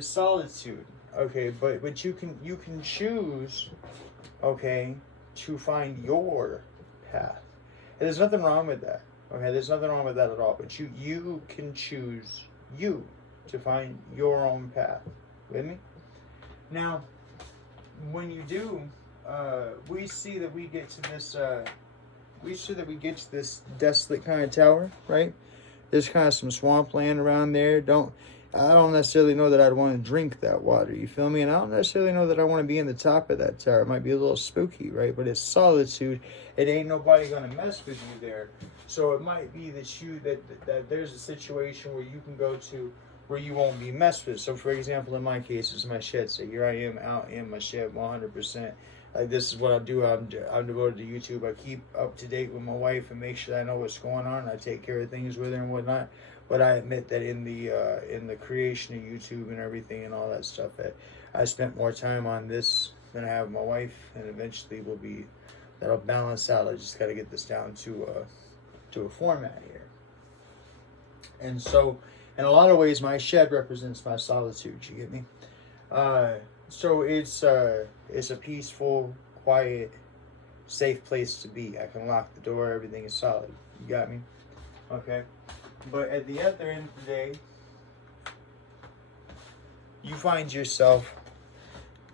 solitude, okay, but you can choose, okay, to find your path. And there's nothing wrong with that. Okay, there's nothing wrong with that at all. But you can choose you to find your own path. With me? Now, when you do, we see that we get to this. We see that we get to this desolate kind of tower, right? There's kind of some swampland around there. I don't necessarily know that I'd want to drink that water, you feel me? And I don't necessarily know that I want to be in the top of that tower. It might be a little spooky, right? But it's solitude. It ain't nobody going to mess with you there. So it might be that there's a situation where you can go to where you won't be messed with. So for example, in my case, it's my shed. So here I am out in my shed 100%. Like, this is what I do. I'm devoted to YouTube. I keep up to date with my wife and make sure that I know what's going on. I take care of things with her and whatnot. But I admit that in the creation of YouTube and everything and all that stuff, that I spent more time on this than I have my wife, and eventually that'll balance out. I just got to get this down to a format here. And so, in a lot of ways, my shed represents my solitude. You get me? So it's a peaceful, quiet, safe place to be. I can lock the door. Everything is solid. You got me? Okay. But at the other end of the day, you find yourself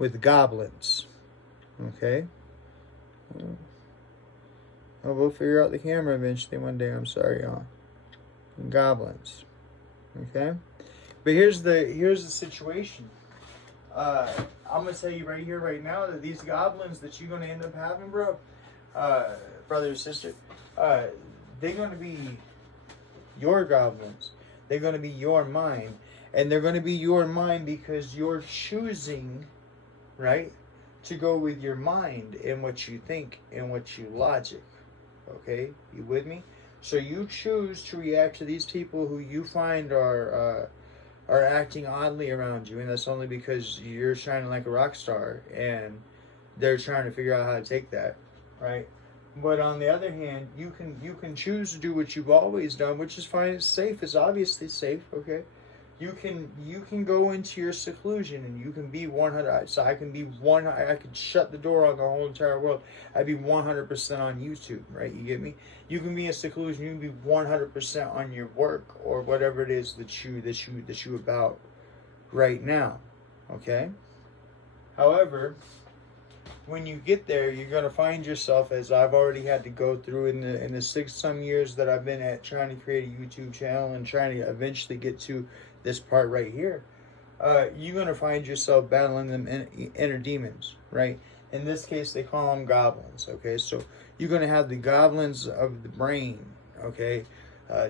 with goblins. Okay? We'll figure out the camera eventually one day. I'm sorry, y'all. Goblins. Okay? But here's the situation. I'm going to tell you right here, right now, that these goblins that you're going to end up having, bro, brother or sister, they're going to be your goblins. They're going to be your mind. And they're going to be your mind because you're choosing, right, to go with your mind and what you think and what you logic. Okay? You with me? So you choose to react to these people who you find are acting oddly around you, and that's only because you're shining like a rock star and they're trying to figure out how to take that, right? But on the other hand, you can choose to do what you've always done, which is fine. It's safe. It's obviously safe. Okay, you can go into your seclusion and you can be 100. So I can be one. I could shut the door on the whole entire world. I'd be 100% on YouTube, right? You get me? You can be in seclusion. You can be 100% on your work or whatever it is that you about right now. Okay. However, when you get there, you're going to find yourself, as I've already had to go through in the 6-some years that I've been at trying to create a YouTube channel and trying to eventually get to this part right here. You're going to find yourself battling them inner demons, right? In this case, they call them goblins, okay? So you're going to have the goblins of the brain, okay?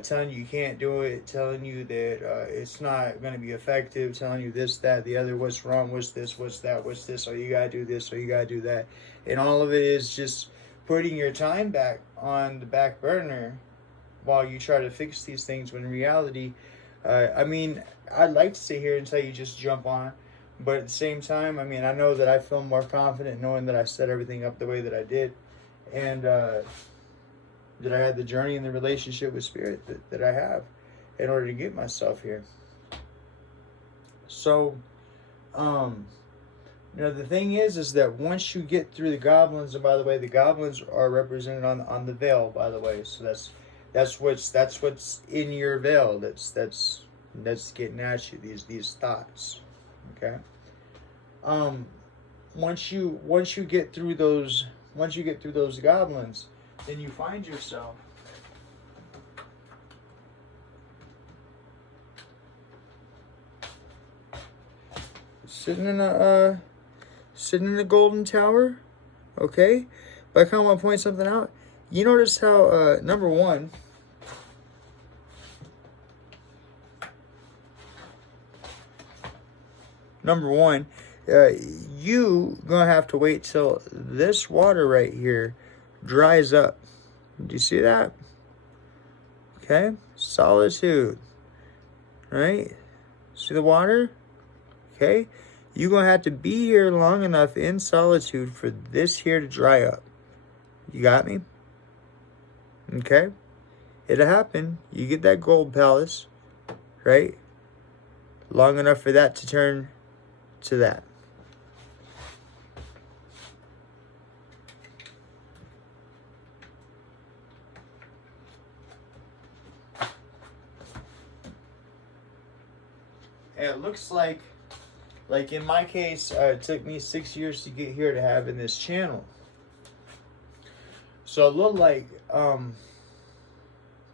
Telling you can't do it, telling you that it's not going to be effective, telling you this, that, the other, what's wrong, what's this, what's that, what's this, oh, you got to do this, or you got to do that. And all of it is just putting your time back on the back burner while you try to fix these things, when in reality, I mean, I'd like to sit here and tell you just jump on, but at the same time, I mean, I know that I feel more confident knowing that I set everything up the way that I did, and that I had the journey and the relationship with Spirit that I have in order to get myself here. So, the thing is that once you get through the goblins, and by the way, the goblins are represented on the veil, by the way. So that's what's in your veil. That's getting at you. These thoughts. Okay. Once you get through those goblins, then you find yourself sitting in a golden tower. Okay, but I kind of want to point something out. You notice how number one. You gonna have to wait till this water right here dries up. Do you see that? Okay, solitude. Right? See the water? Okay, you're gonna have to be here long enough in solitude for this here to dry up. You got me? Okay, it'll happen. You get that gold palace, right? Long enough for that to turn to that. And it looks like in my case, it took me 6 years to get here to having this channel. So it looked like,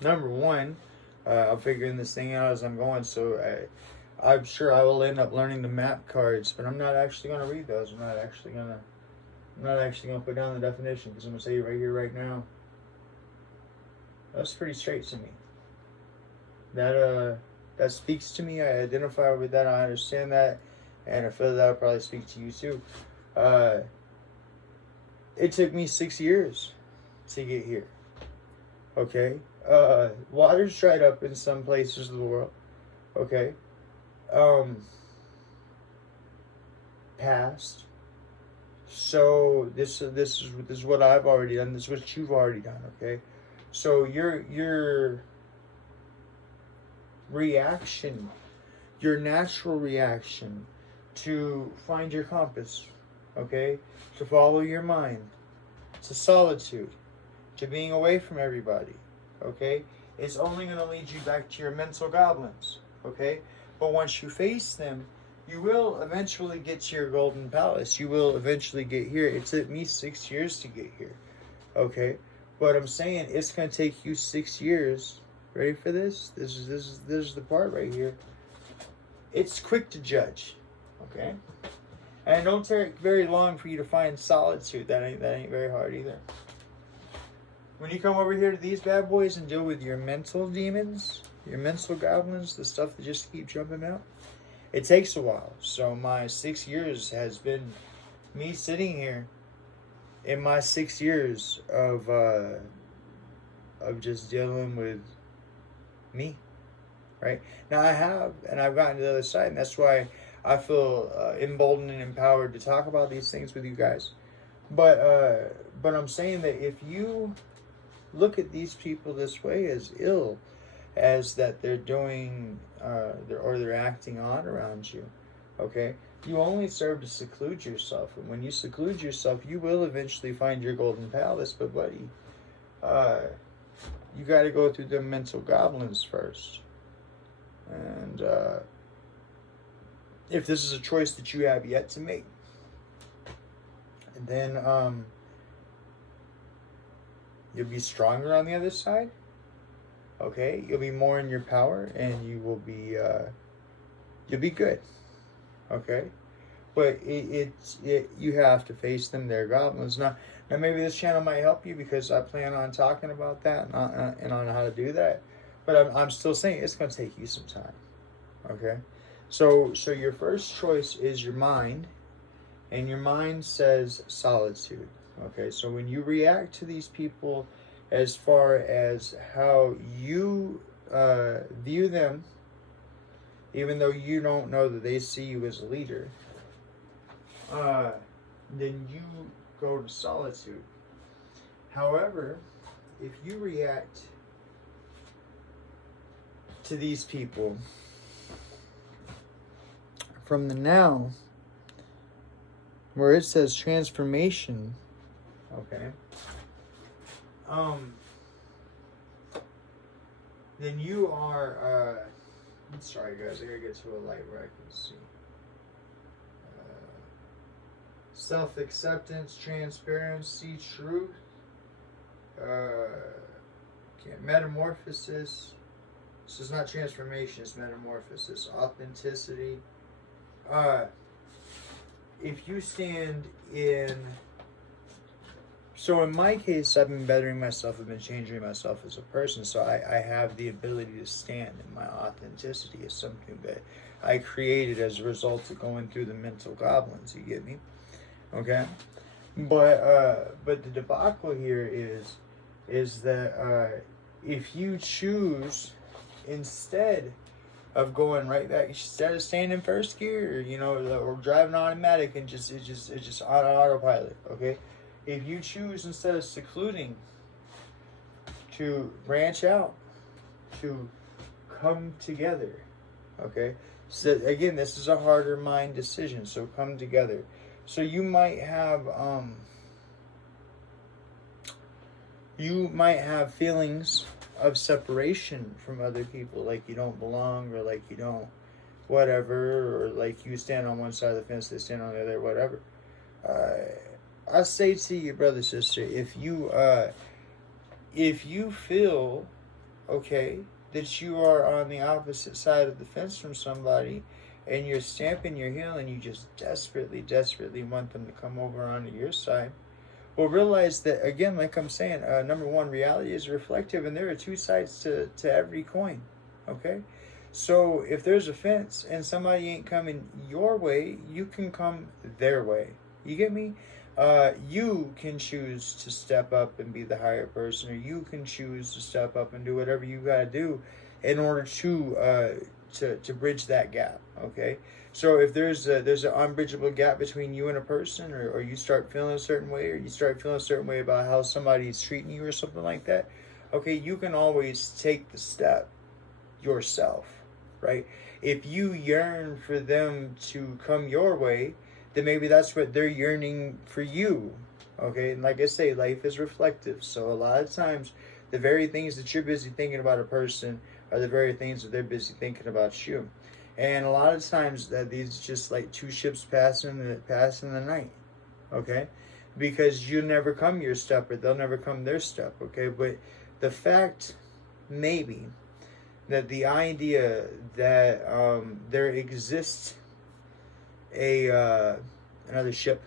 number one, I'm figuring this thing out as I'm going. So I'm sure I will end up learning the map cards, but I'm not actually going to read those. I'm not actually going to put down the definition, because I'm going to say right here, right now. That's pretty straight to me. That speaks to me. I identify with that. I understand that. And I feel that'll probably speak to you too. It took me 6 years to get here. Okay? Water's dried up in some places of the world. Okay? Past. So this is what I've already done. This is what you've already done. Okay? So your reaction, your natural reaction to find your compass, okay, to follow your mind, to solitude, to being away from everybody, okay, it's only going to lead you back to your mental goblins, okay? But once you face them, you will eventually get to your golden palace. You will eventually get here. It took me 6 years to get here, okay? But I'm saying it's going to take you 6 years. Ready for this? This is the part right here. It's quick to judge, okay? And it don't take very long for you to find solitude. That ain't very hard either. When you come over here to these bad boys and deal with your mental demons, your mental goblins, the stuff that just keep jumping out, it takes a while. So my 6 years has been me sitting here in my 6 years of just dealing with me, right? Now I've gotten to the other side, and that's why I feel emboldened and empowered to talk about these things with you guys. But I'm saying that if you look at these people this way, as ill as that they're doing, they're acting on around you, okay, you only serve to seclude yourself, and when you seclude yourself, you will eventually find your golden palace. But buddy, you got to go through the mental goblins first. And if this is a choice that you have yet to make, then you'll be stronger on the other side. Okay, you'll be more in your power, and you will be you'll be good. Okay, but you have to face them. They're goblins. Now maybe this channel might help you, because I plan on talking about that and on how to do that. But I'm still saying it's going to take you some time. Okay, so your first choice is your mind, and your mind says solitude. Okay, so when you react to these people as far as how you view them, even though you don't know that they see you as a leader, then you go to solitude. However, if you react to these people from the now, where it says transformation, okay, then you are, I'm sorry guys, I gotta get to a light where I can see. Self-acceptance, transparency, truth, metamorphosis. This is not transformation, it's metamorphosis. Authenticity. if you stand in, so in my case, I've been bettering myself, I've been changing myself as a person, so I have the ability to stand, and my authenticity is something that I created as a result of going through the mental goblins, you get me? Okay? But the debacle here is that if you choose, instead of going right back, instead of staying in first gear, you know, or driving automatic and it's just on autopilot, okay? If you choose, instead of secluding, to branch out, to come together, okay? So again, this is a harder mind decision, so come together. So you might have feelings of separation from other people, like you don't belong, or like you don't whatever, or like you stand on one side of the fence, they stand on the other, whatever. I say to you, brother, sister, if you feel, okay, that you are on the opposite side of the fence from somebody, and you're stamping your heel, and you just desperately want them to come over onto your side, well, realize that, again, like I'm saying, number one, reality is reflective, and there are two sides to every coin, okay? So if there's a fence and somebody ain't coming your way, you can come their way. You get me? You can choose to step up and be the higher person, or you can choose to step up and do whatever you got to do in order to bridge that gap, okay? So if there's an unbridgeable gap between you and a person, or you start feeling a certain way, or you start feeling a certain way about how somebody's treating you or something like that, okay, you can always take the step yourself, right? If you yearn for them to come your way, then maybe that's what they're yearning for you, okay? And like I say, life is reflective. So a lot of times, the very things that you're busy thinking about a person are the very things that they're busy thinking about you. And a lot of times that these just like two ships passing in the night, okay? Because you never come your step, or they'll never come their step, okay? But the fact, maybe, that the idea that there exists another ship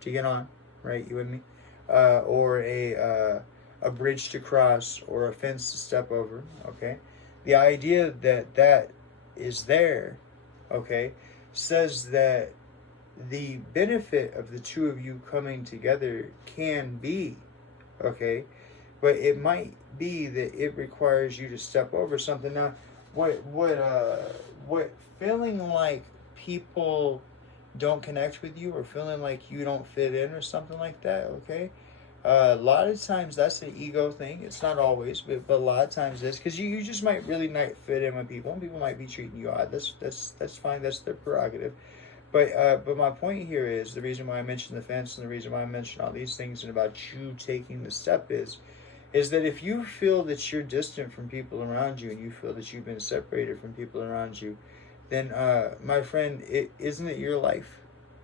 to get on, right? You and me, or a bridge to cross, or a fence to step over, okay? The idea that is there, okay, says that the benefit of the two of you coming together can be, okay, but it might be that it requires you to step over something. Now, what feeling like people don't connect with you, or feeling like you don't fit in, or something like that, okay? A lot of times that's an ego thing. It's not always, but a lot of times it is, because you just might really not fit in with people, and people might be treating you odd. That's fine. That's their prerogative. But my point here is, the reason why I mentioned the fence, and the reason why I mentioned all these things, and about you taking the step is that if you feel that you're distant from people around you, and you feel that you've been separated from people around you, then my friend, isn't it your life,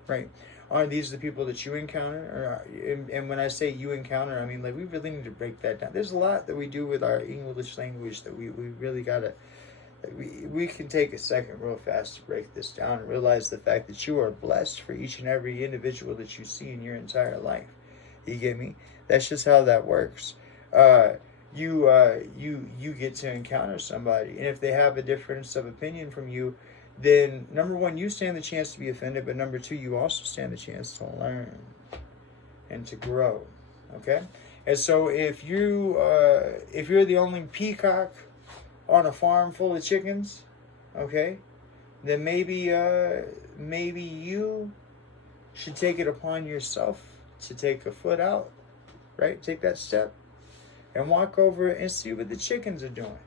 right? Aren't these the people that you encounter? And when I say you encounter, I mean, like, we really need to break that down. There's a lot that we do with our English language that we really gotta, we can take a second real fast to break this down, and realize the fact that you are blessed for each and every individual that you see in your entire life. You get me? That's just how that works. You get to encounter somebody, and if they have a difference of opinion from you, then number one, you stand the chance to be offended, but number two, you also stand the chance to learn and to grow, okay? And so if you're the only peacock on a farm full of chickens, okay, then maybe you should take it upon yourself to take a foot out, right? Take that step and walk over and see what the chickens are doing.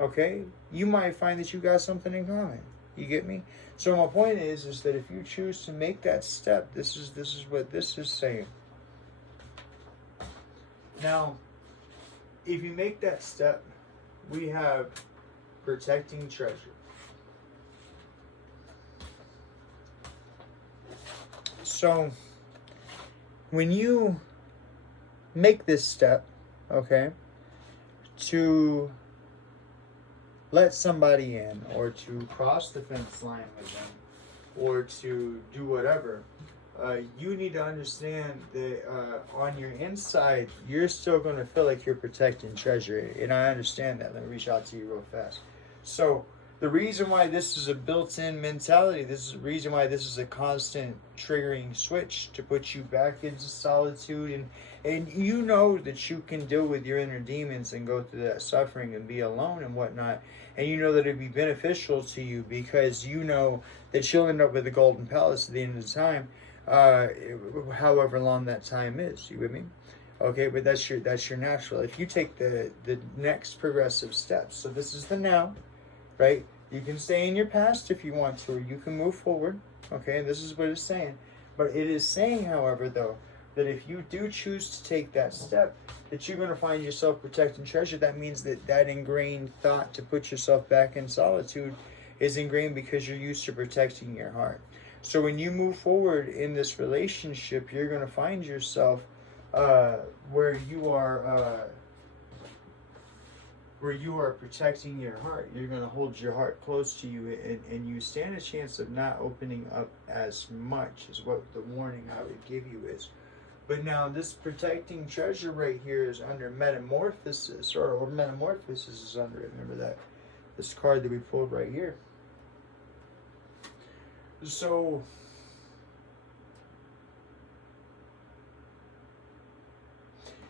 Okay, you might find that you got something in common. You get me? So my point is that if you choose to make that step, this is what this is saying. Now, if you make that step, we have protecting treasure. So when you make this step, okay, to let somebody in, or to cross the fence line with them, or to do whatever, you need to understand that on your inside, you're still going to feel like you're protecting treasure. And I understand that. Let me reach out to you real fast. So the reason why this is a built-in mentality, this is the reason why this is a constant triggering switch to put you back into solitude. And you know that you can deal with your inner demons and go through that suffering and be alone and whatnot. And you know that it'd be beneficial to you because you know that you'll end up with the golden palace at the end of the time. However long that time is, you with me? Okay, but that's your natural. If you take the next progressive steps, so this is the now, right? You can stay in your past if you want to, or you can move forward. Okay, and this is what it's saying. But it is saying, however, though, that if you do choose to take that step, that you're going to find yourself protecting treasure. That means that ingrained thought to put yourself back in solitude is ingrained because you're used to protecting your heart. So when you move forward in this relationship, you're going to find yourself where you are protecting your heart. You're going to hold your heart close to you, and you stand a chance of not opening up as much is what the warning I would give you is. But now this protecting treasure right here is under metamorphosis, or metamorphosis is under it. Remember that, this card that we pulled right here. So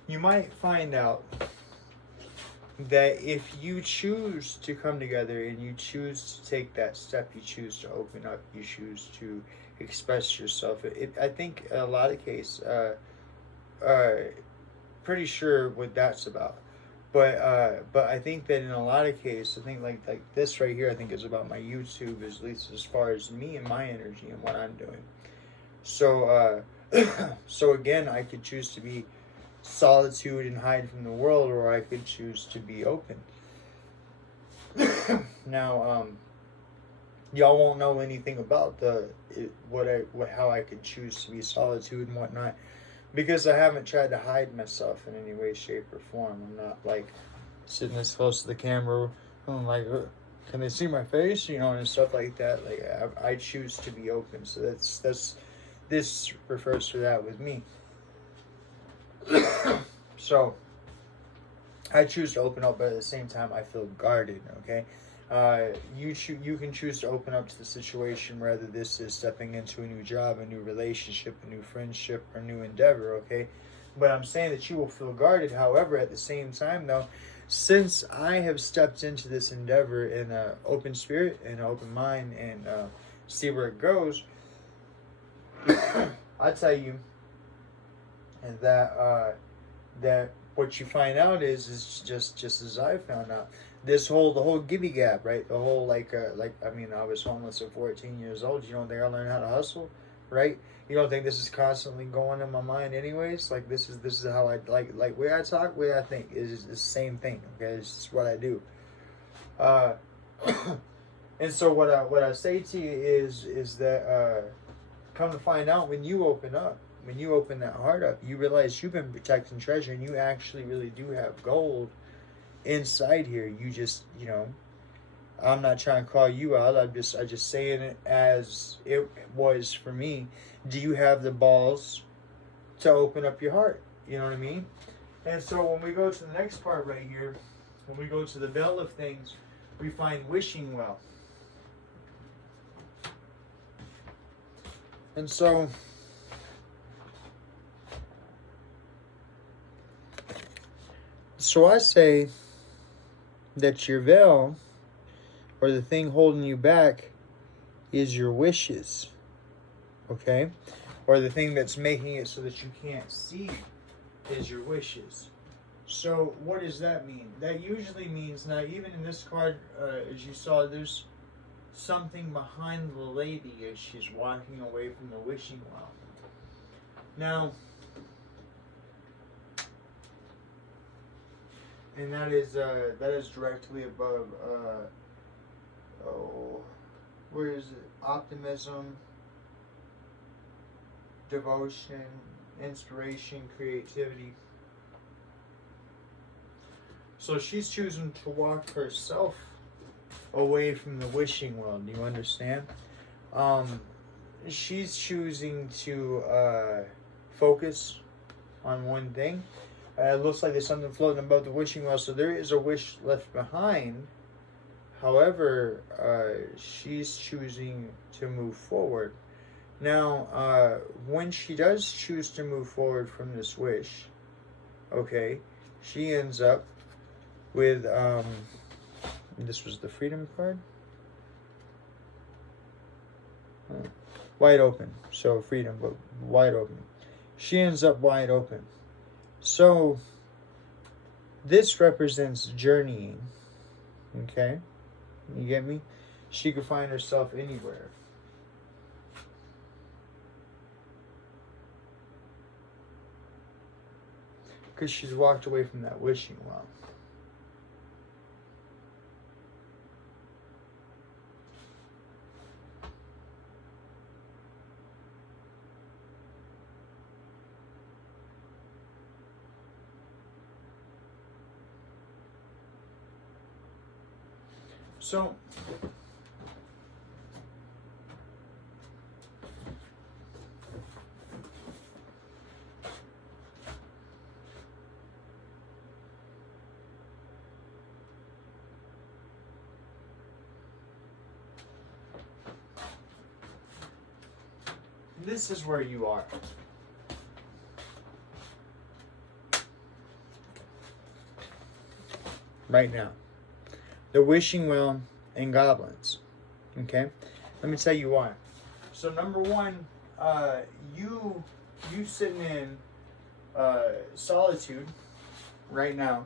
you might find out that if you choose to come together and you choose to take that step, you choose to open up, you choose to express yourself, I think in a lot of cases, pretty sure what that's about. But I think that in a lot of cases, I think like this right here, I think is about my YouTube, at least as far as me and my energy and what I'm doing. So so again, I could choose to be solitude and hide from the world, or I could choose to be open. Now, y'all won't know anything about how I could choose to be solitude and whatnot, because I haven't tried to hide myself in any way, shape, or form. I'm not like sitting this close to the camera. I'm like, can they see my face? You know, and stuff like that. Like I choose to be open. So this refers to that with me. So I choose to open up, but at the same time I feel guarded. Okay, you can choose to open up to the situation, whether this is stepping into a new job, a new relationship, a new friendship, or a new endeavor. Okay, but I'm saying that you will feel guarded. However, at the same time, though, since I have stepped into this endeavor in an open spirit and an open mind, and see where it goes, I tell you, and that what you find out is just as I found out. The whole gibby gab, right? The whole I was homeless at 14 years old. You don't think I learned how to hustle, right? You don't think this is constantly going in my mind anyways? Like this is how I like way I talk, way I think is the same thing. Okay, it's just what I do. And so what I say to you is that come to find out, when you open up, when you open that heart up, you realize you've been protecting treasure, and you actually really do have gold inside here. You just, I'm not trying to call you out. I'm just saying it as it was for me. Do you have the balls to open up your heart? You know what I mean? And so when we go to the next part right here, when we go to the bell of things, we find wishing well. And so I say that your veil, or the thing holding you back, is your wishes, okay? Or the thing that's making it so that you can't see is your wishes. So what does that mean? That usually means, now even in this card, as you saw, there's something behind the lady as she's walking away from the wishing well. Now, and that is directly above, where is it? Optimism, devotion, inspiration, creativity. So she's choosing to walk herself away from the wishing well. Do you understand? she's choosing to focus on one thing. It looks like there's something floating above the wishing well, so there is a wish left behind. However, she's choosing to move forward. Now, when she does choose to move forward from this wish, okay, she ends up with, this was the freedom card? Wide open. So freedom, but wide open. She ends up wide open. So, this represents journeying. Okay? You get me? She could find herself anywhere. Because she's walked away from that wishing well. So, this is where you are. Right now. The wishing well and goblins. Okay? Let me tell you why. So number one, you sitting in solitude right now,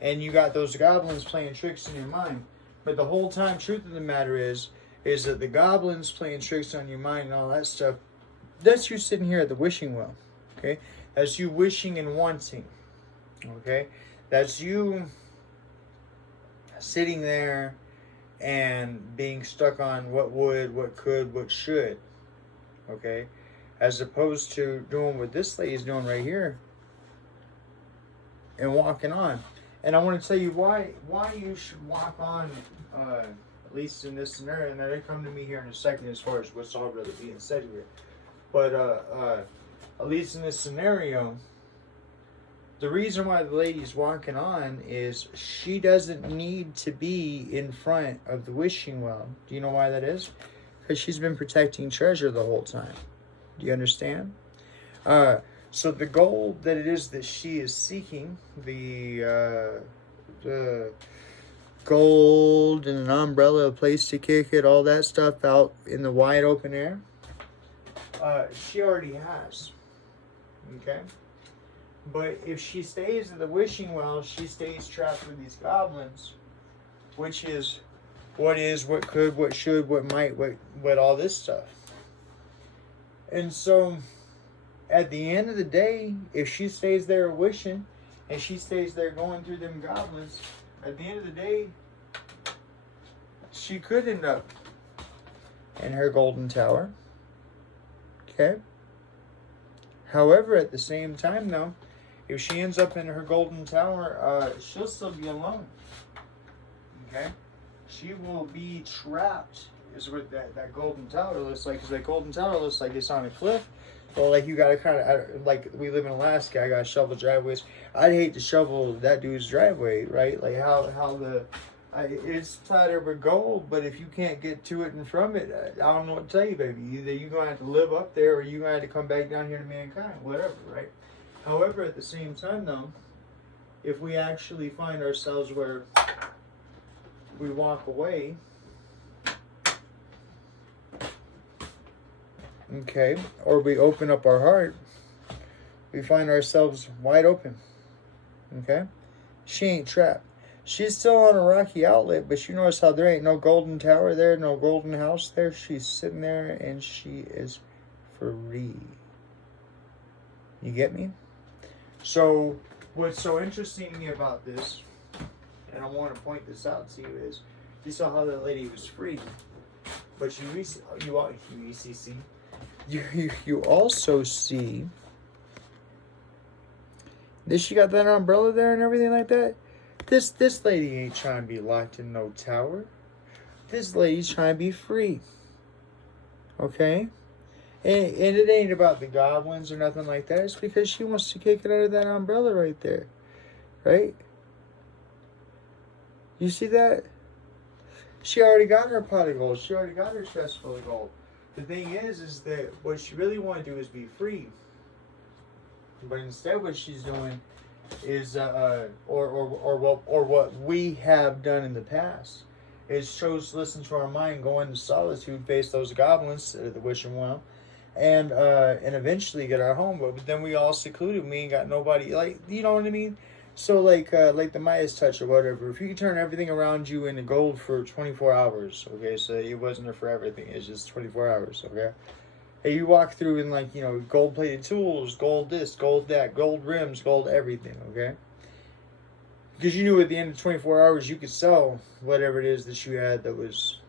and you got those goblins playing tricks in your mind. But the whole time, truth of the matter is that the goblins playing tricks on your mind and all that stuff, that's you sitting here at the wishing well. Okay? That's you wishing and wanting. Okay? That's you sitting there and being stuck on what would, what could, what should. Okay? As opposed to doing what this lady is doing right here and walking on. And I want to tell you why you should walk on, at least in this scenario, and they come to me here in a second as far as what's all really being said here. But at least in this scenario, the reason why the lady's walking on is she doesn't need to be in front of the wishing well. Do you know why that is? Because she's been protecting treasure the whole time. Do you understand? So the goal that it is that she is seeking, the gold and an umbrella, a place to kick it, all that stuff out in the wide open air, she already has. Okay? But if she stays in the wishing well, she stays trapped with these goblins, which is, what could, what should, what might, what all this stuff. And so, at the end of the day, if she stays there wishing, and she stays there going through them goblins, at the end of the day, she could end up in her golden tower. Okay? However, at the same time, though, if she ends up in her golden tower, she'll still be alone. Okay? She will be trapped, is what that golden tower looks like. Because that golden tower looks like it's on a cliff. Well, like you gotta kind of, like we live in Alaska, I gotta shovel driveways. I'd hate to shovel that dude's driveway, right? Like it's platter with gold, but if you can't get to it and from it, I don't know what to tell you, baby. Either you're gonna have to live up there, or you're gonna have to come back down here to mankind, whatever, right? However, at the same time, though, if we actually find ourselves where we walk away, okay, or we open up our heart, we find ourselves wide open, okay? She ain't trapped. She's still on a rocky outlet, but you notice how there ain't no golden tower there, no golden house there. She's sitting there and she is free. You get me? So, what's so interesting to me about this, and I want to point this out to you, is you saw how that lady was free, but you also see that she got that umbrella there and everything like that. This lady ain't trying to be locked in no tower. This lady's trying to be free. Okay? And it ain't about the goblins or nothing like that. It's because she wants to kick it under that umbrella right there. Right? You see that? She already got her pot of gold. She already got her chest full of gold. The thing is that what she really want to do is be free. But instead what she's doing is, or what we have done in the past, is chose to listen to our mind, go into solitude, face those goblins at the wishing well, and eventually get our home. But then we all secluded. We ain't got nobody, like, you know what I mean? So like the Maya's touch or whatever. If you could turn everything around you into gold for 24 hours, okay, so it wasn't for everything. It's just 24 hours, okay. Hey, you walk through in, like, you know, gold-plated tools, gold this, gold that, gold rims, gold everything, okay? Because you knew at the end of 24 hours you could sell whatever it is that you had that was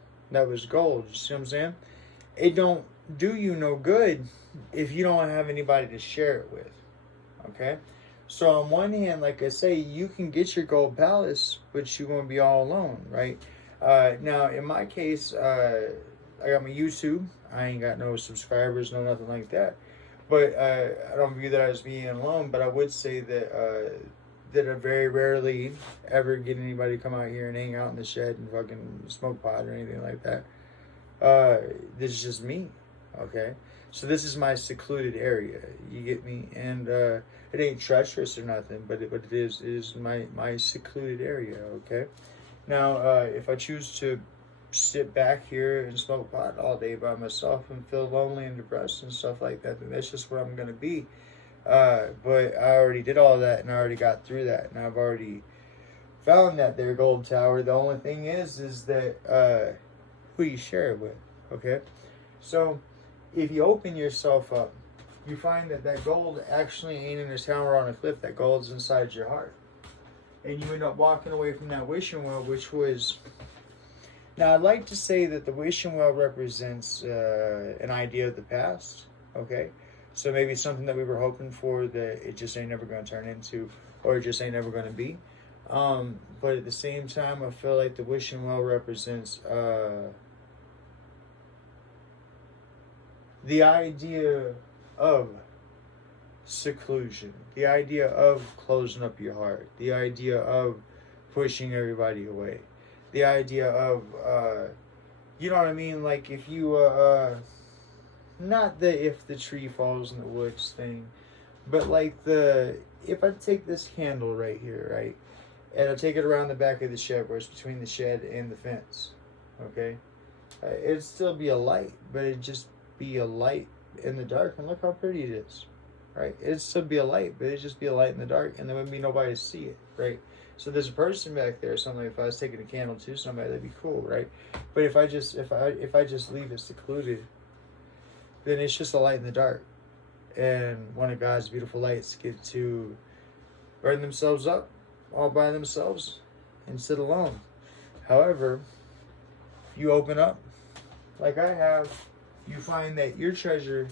gold. You see what I'm saying? It don't do you no good if you don't have anybody to share it with, okay? So on one hand, like I say, you can get your gold palace, but you're going to be all alone, right? Now, in my case, I got my YouTube. I ain't got no subscribers, no nothing like that. But I don't view that as being alone. But I would say that I very rarely ever get anybody to come out here and hang out in the shed and fucking smoke pot or anything like that. This is just me, okay? So this is my secluded area. You get me? And it ain't treacherous or nothing, but it is my secluded area, okay? Now, if I choose to sit back here and smoke pot all day by myself and feel lonely and depressed and stuff like that, then that's just where I'm gonna be. But I already did all that, and I already got through that, and I've already found that there gold tower. The only thing is that who you share it with, okay? So if you open yourself up, you find that gold actually ain't in a tower on a cliff. That gold's inside your heart. And you end up walking away from that wishing well, which was... Now, I'd like to say that the wishing well represents an idea of the past, okay? So maybe something that we were hoping for that it just ain't never going to turn into, or it just ain't never going to be. But at the same time, I feel like the wishing well represents the idea of seclusion, the idea of closing up your heart, the idea of pushing everybody away, the idea of, you know what I mean? Like if you, not the if the tree falls in the woods thing, but like if I take this candle right here, right, and I take it around the back of the shed where it's between the shed and the fence, okay, it'd still be a light, but it'd just be a light in the dark, and look how pretty it is, right? It'd still be a light, but it'd just be a light in the dark, and there wouldn't be nobody to see it, right? So there's a person back there or something. If I was taking a candle to somebody, that'd be cool, right? But if I just leave it secluded, then it's just a light in the dark, and one of God's beautiful lights get to burn themselves up all by themselves and sit alone. However, you open up like I have, you find that your treasure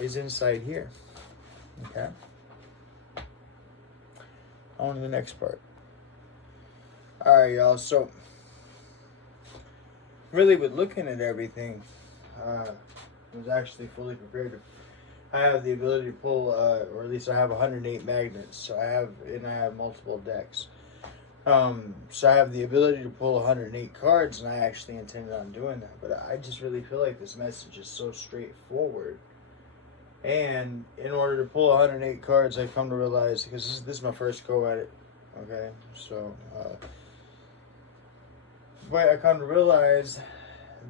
is inside here. Okay? On to the next part. Alright, y'all. So, really, with looking at everything, I was actually fully prepared. I have the ability to pull, or at least I have 108 magnets. So I have multiple decks. So I have the ability to pull 108 cards, and I actually intended on doing that. But I just really feel like this message is so straightforward. And in order to pull 108 cards, I've come to realize, because this is my first go at it, okay? So, but I come to realize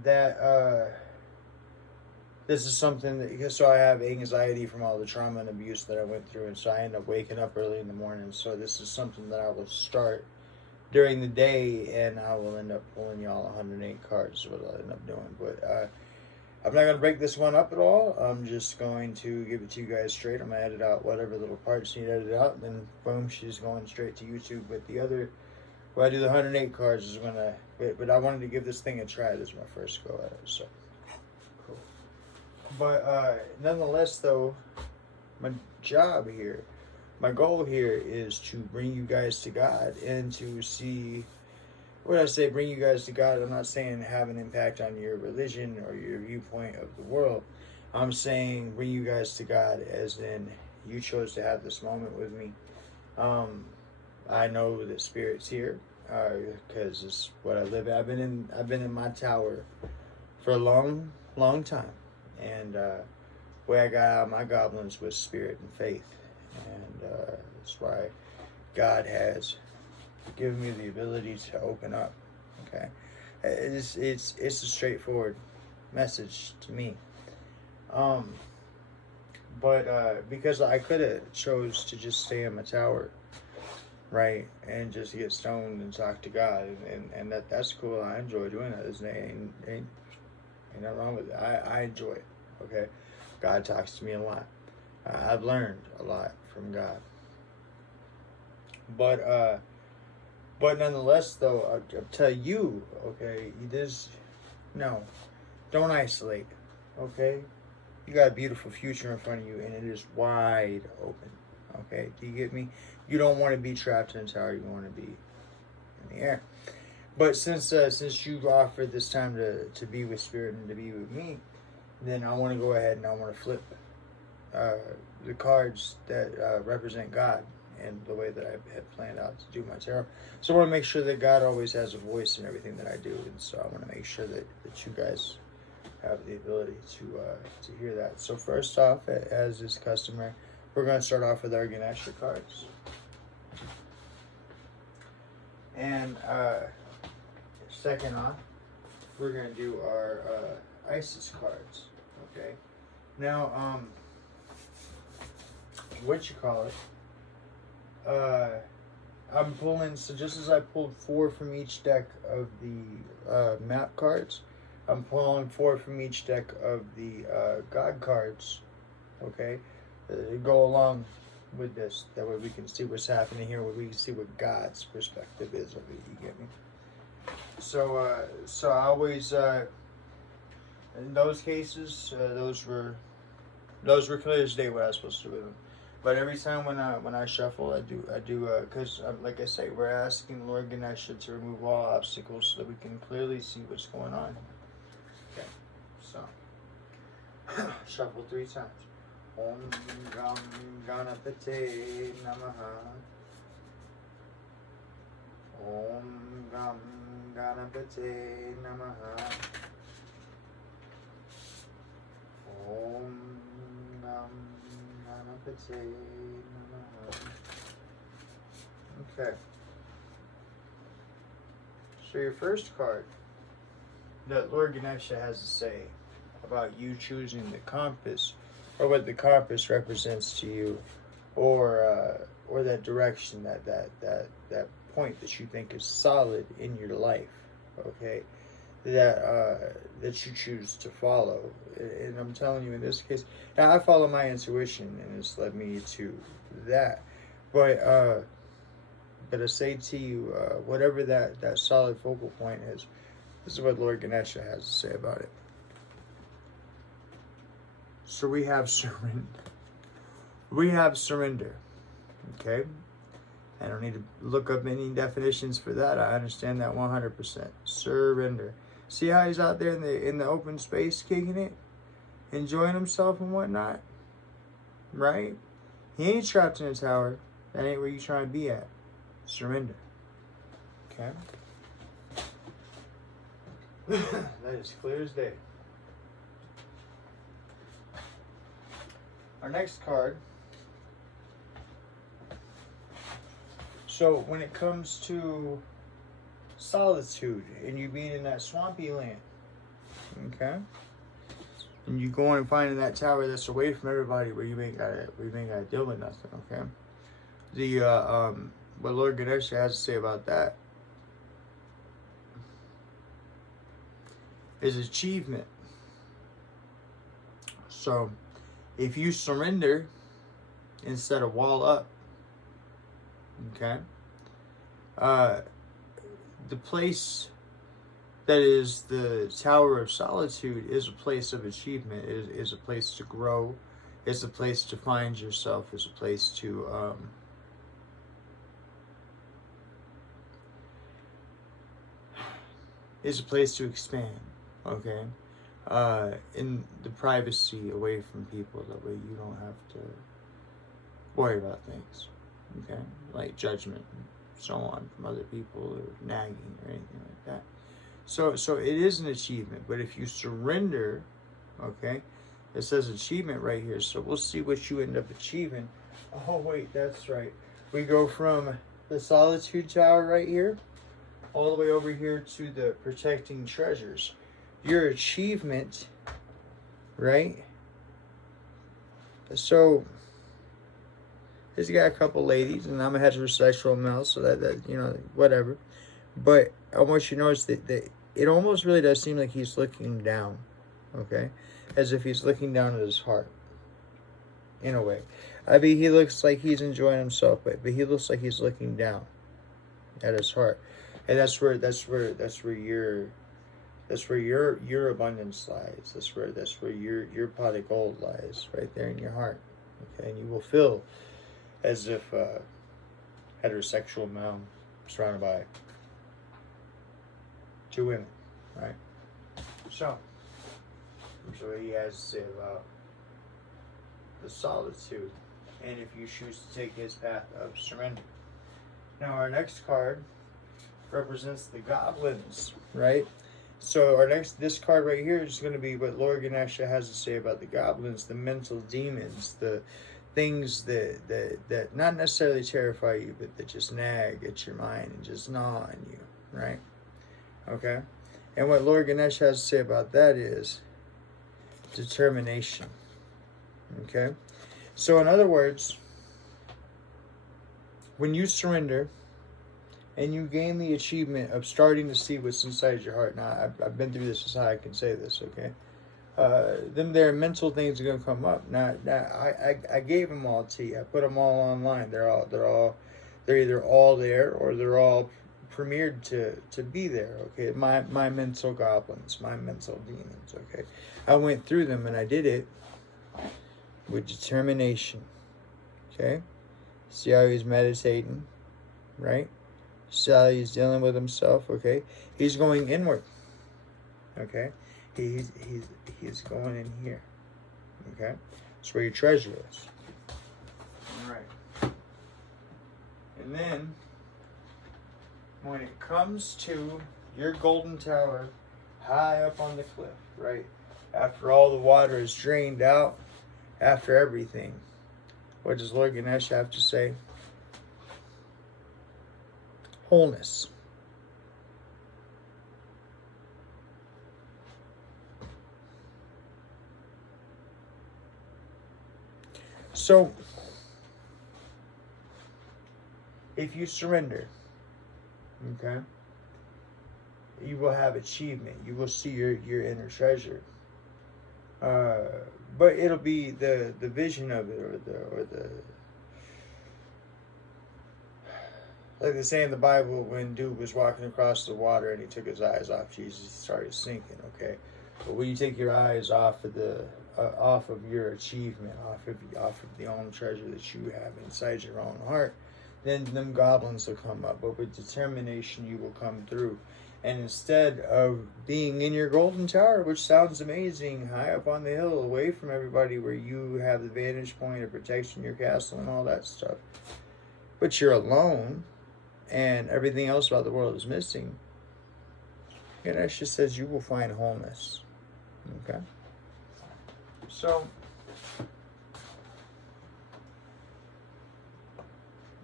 that this is something that, because so I have anxiety from all the trauma and abuse that I went through, and so I end up waking up early in the morning. So this is something that I will start during the day, and I will end up pulling y'all 108 cards is what I'll end up doing. But I'm not going to break this one up at all. I'm just going to give it to you guys straight. I'm going to edit out whatever little parts need edited out, and then boom, she's going straight to YouTube. But the other, where I do the 108 cards is going to, but I wanted to give this thing a try. This is my first go at it, so cool. But nonetheless, though, my job here, my goal here is to bring you guys to God and to see, when I say bring you guys to God, I'm not saying have an impact on your religion or your viewpoint of the world. I'm saying bring you guys to God, as in you chose to have this moment with me. I know the Spirit's here because it's what I live in. I've been in my tower for a long time, and way I got out of my goblins was spirit and faith, and that's why God has given me the ability to open up. Okay, it's a straightforward message to me. But because I could have chose to just stay in my tower, right, and just get stoned and talk to God, and that's cool. I enjoy doing that. There's ain't nothing wrong with it. I enjoy it. Okay, God talks to me a lot. I've learned a lot from God. But nonetheless, though, I'll tell you, okay, don't isolate, okay? You got a beautiful future in front of you, and it is wide open, okay? Do you get me? You don't want to be trapped in a tower. You want to be in the air. But since you offered this time to be with Spirit and to be with me, then I want to go ahead and I want to flip the cards that represent God and the way that I had planned out to do my tarot. So I want to make sure that God always has a voice in everything that I do, and so I want to make sure that you guys have the ability to hear that. So first off, as is customary, we're going to start off with our Ganesha cards. And second off, we're going to do our Isis cards. Okay. Now, what you call it? I'm pulling, so just as I pulled 4 from each deck of the map cards, I'm pulling 4 from each deck of the God cards, okay? Go along with this. That way we can see what's happening here, we can see what God's perspective is of it, you get me? So I always, in those cases, those were clear as day what I was supposed to do with them. But every time when I shuffle, I do because like I say, we're asking Lord Ganesha to remove all obstacles so that we can clearly see what's going on. Okay, so shuffle 3 times. Om Gam Ganapate Namaha. Om Gam Ganapate Namaha. Om Gam. Okay. So your first card that Lord Ganesha has to say about you choosing the compass, or what the compass represents to you, or that direction, that point that you think is solid in your life, okay, that you choose to follow. And I'm telling you, in this case, now I follow my intuition, and it's led me to that. But I say to you, whatever that solid focal point is, this is what Lord Ganesha has to say about it. So we have surrender. We have surrender. Okay? I don't need to look up any definitions for that. I understand that 100%. Surrender. See how he's out there in the open space kicking it? Enjoying himself and whatnot? Right? He ain't trapped in a tower. That ain't where you trying to be at. Surrender. Okay? That is clear as day. Our next card. So when it comes to solitude and you being in that swampy land, okay, and you going and finding that tower that's away from everybody where you ain't gotta deal with nothing, okay. What Lord Ganesha has to say about that is achievement. So if you surrender instead of wall up, okay, the place that is the Tower of Solitude is a place of achievement, is a place to grow, is a place to find yourself, is a place to expand, okay? in the privacy, away from people. That way you don't have to worry about things, okay? Like judgment and so on from other people, or nagging or anything like that. So it is an achievement, but if you surrender, okay, it says achievement right here, so we'll see what you end up achieving. Oh wait, that's right. We go from the solitude tower right here all the way over here to the protecting treasures. Your achievement, right? So he's got a couple ladies, and I'm a heterosexual male, so that you know, whatever. But I want you to notice that it almost really does seem like he's looking down, okay? As if he's looking down at his heart, in a way. I mean, he looks like he's enjoying himself, but he looks like he's looking down at his heart, and that's where your abundance lies. That's where your pot of gold lies, right there in your heart, okay? And you will feel as if heterosexual male surrounded by two women, right? So he has to say about the solitude, and if you choose to take his path of surrender. Now our next card represents the goblins, right? So this card right here is going to be what Lord Ganesha has to say about the goblins, the mental demons, the things that not necessarily terrify you, but that just nag at your mind and just gnaw on you, right? Okay? And what Lord Ganesh has to say about that is determination. Okay? So in other words, when you surrender and you gain the achievement of starting to see what's inside your heart. Now, I've been through this, is how I can say this, okay? Their mental things are going to come up. Now I gave them all to you. I put them all online. They're either all there or they're all premiered to be there, okay? My mental goblins, my mental demons, okay? I went through them and I did it with determination, okay? See how he's meditating, right? See how he's dealing with himself, okay? He's going inward, okay? He's going in here, okay? That's where your treasure is. All right. And then, when it comes to your golden tower high up on the cliff, right? After all the water is drained out, after everything, what does Lord Ganesh have to say? Wholeness. So, if you surrender, okay, you will have achievement. You will see your inner treasure. But it'll be the vision of it, or the like they say in the Bible, when dude was walking across the water and he took his eyes off Jesus, he started sinking. Okay, but when you take your eyes off of your achievement, off of the own treasure that you have inside your own heart, then them goblins will come up. But with determination, you will come through. And instead of being in your golden tower, which sounds amazing, high up on the hill, away from everybody, where you have the vantage point of protection, your castle and all that stuff, but you're alone and everything else about the world is missing, Ganesh just says you will find wholeness. Okay? So,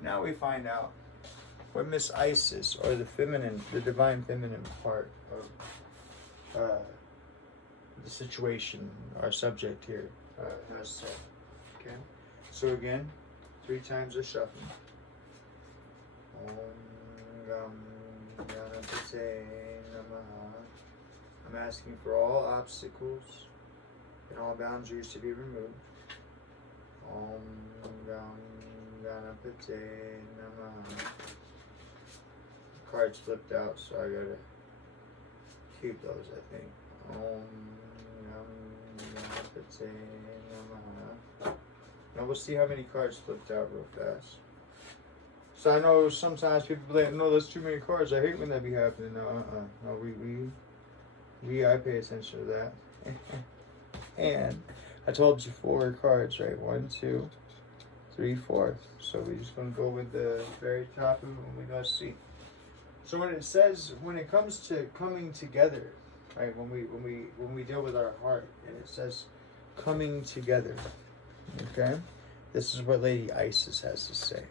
now we find out what Miss Isis, or the divine feminine part of the situation, our subject here, has said. Okay? So again, 3 times a shuffle. Om Gam Ganapate Namaha. I'm asking for all obstacles and all boundaries to be removed. Om Gam Ganapate Namaha. Cards flipped out, so I gotta keep those, I think. Om Gam Ganapate Namaha. Now we'll see how many cards flipped out real fast. So I know sometimes people be like, no, that's too many cards. I hate when that be happening. No, no, I pay attention to that. And I told you 4 cards, right? 1, 2, 3, 4. So we're just going to go with the very top of it when we go see. So when it says, when it comes to coming together, right? When we deal with our heart, and it says coming together, okay? This is what Lady Isis has to say.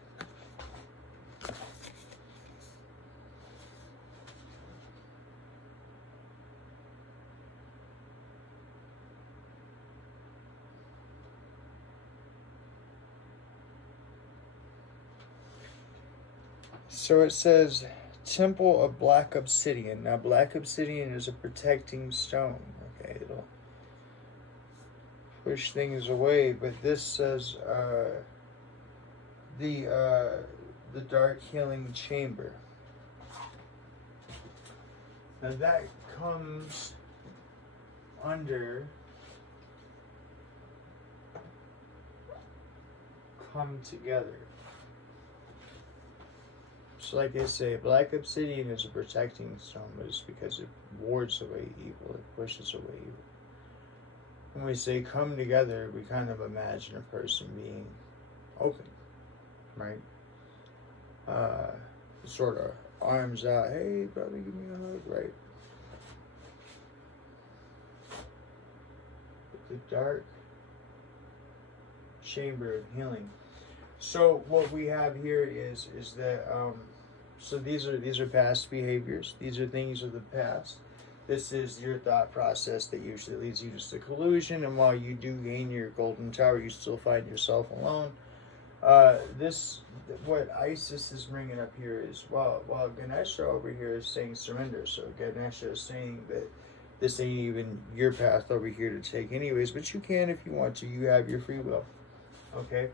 So it says, Temple of Black Obsidian. Now, black obsidian is a protecting stone. Okay, it'll push things away. But this says the dark healing chamber. Now that comes under come together. So like I say, black obsidian is a protecting stone, but it's because it wards away evil, it pushes away evil. When we say come together, we kind of imagine a person being open, right? Sort of arms out, hey brother, give me a hug, right? The dark chamber of healing. So what we have here is that so these are past behaviors. These are things of the past. This is your thought process that usually leads you to collusion, and while you do gain your golden tower, you still find yourself alone. What Isis is bringing up here is, while Ganesha over here is saying surrender. So Ganesha is saying that this ain't even your path over here to take anyways, but you can if you want to. You have your free will. Okay?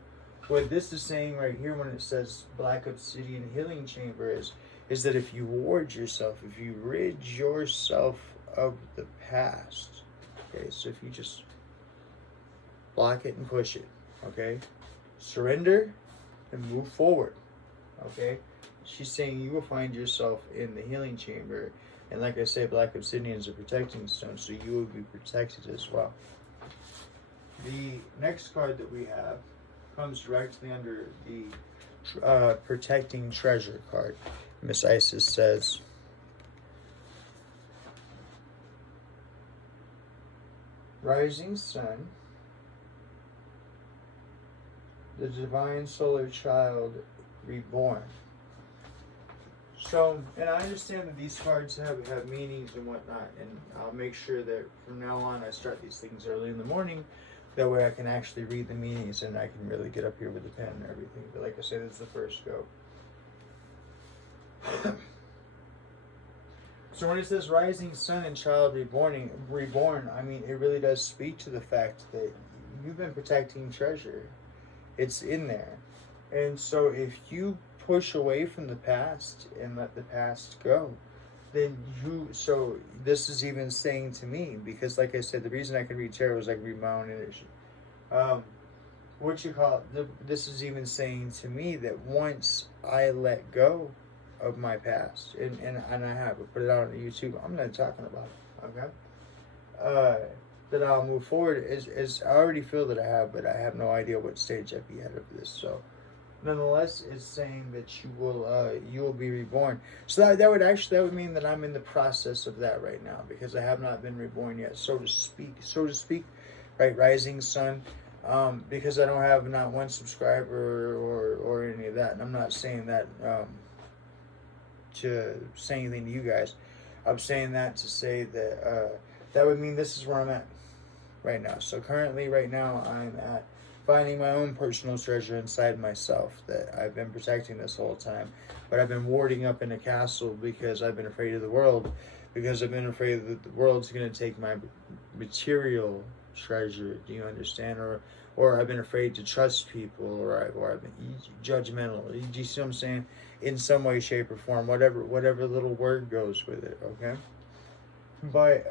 What this is saying right here when it says black obsidian healing chamber is that if you ward yourself, if you rid yourself of the past, okay, so if you just block it and push it, okay, surrender and move forward, okay, she's saying you will find yourself in the healing chamber, and like I say, black obsidian is a protecting stone, so you will be protected as well. The next card that we have comes directly under the protecting treasure card. Miss Isis says, rising sun, the divine solar child reborn. So, and I understand that these cards have meanings and whatnot, and I'll make sure that from now on I start these things early in the morning. That way I can actually read the meanings and I can really get up here with the pen and everything. But like I said, this is the first go. So when it says rising sun and child reborn, I mean, it really does speak to the fact that you've been protecting treasure. It's in there. And so if you push away from the past and let the past go, then so this is even saying to me, because like I said, the reason I can read tarot is I can read my own energy. This is even saying to me that once I let go of my past, and I have put it out on YouTube, I'm not talking about it, okay? That I'll move forward is I already feel that I have, but I have no idea what stage I'd be at of this, so nonetheless, it's saying that you will be reborn. So that would mean that I'm in the process of that right now, because I have not been reborn yet, so to speak, right? Rising sun, because I don't have not one subscriber or any of that, and I'm not saying that to say anything to you guys. I'm saying that to say that that would mean this is where I'm at right now. So currently, right now, I'm at finding my own personal treasure inside myself that I've been protecting this whole time. But I've been warding up in a castle because I've been afraid of the world. Because I've been afraid that the world's going to take my material treasure. Do you understand? Or I've been afraid to trust people. Or I've been judgmental. Do you see what I'm saying? In some way, shape, or form. Whatever little word goes with it. Okay? But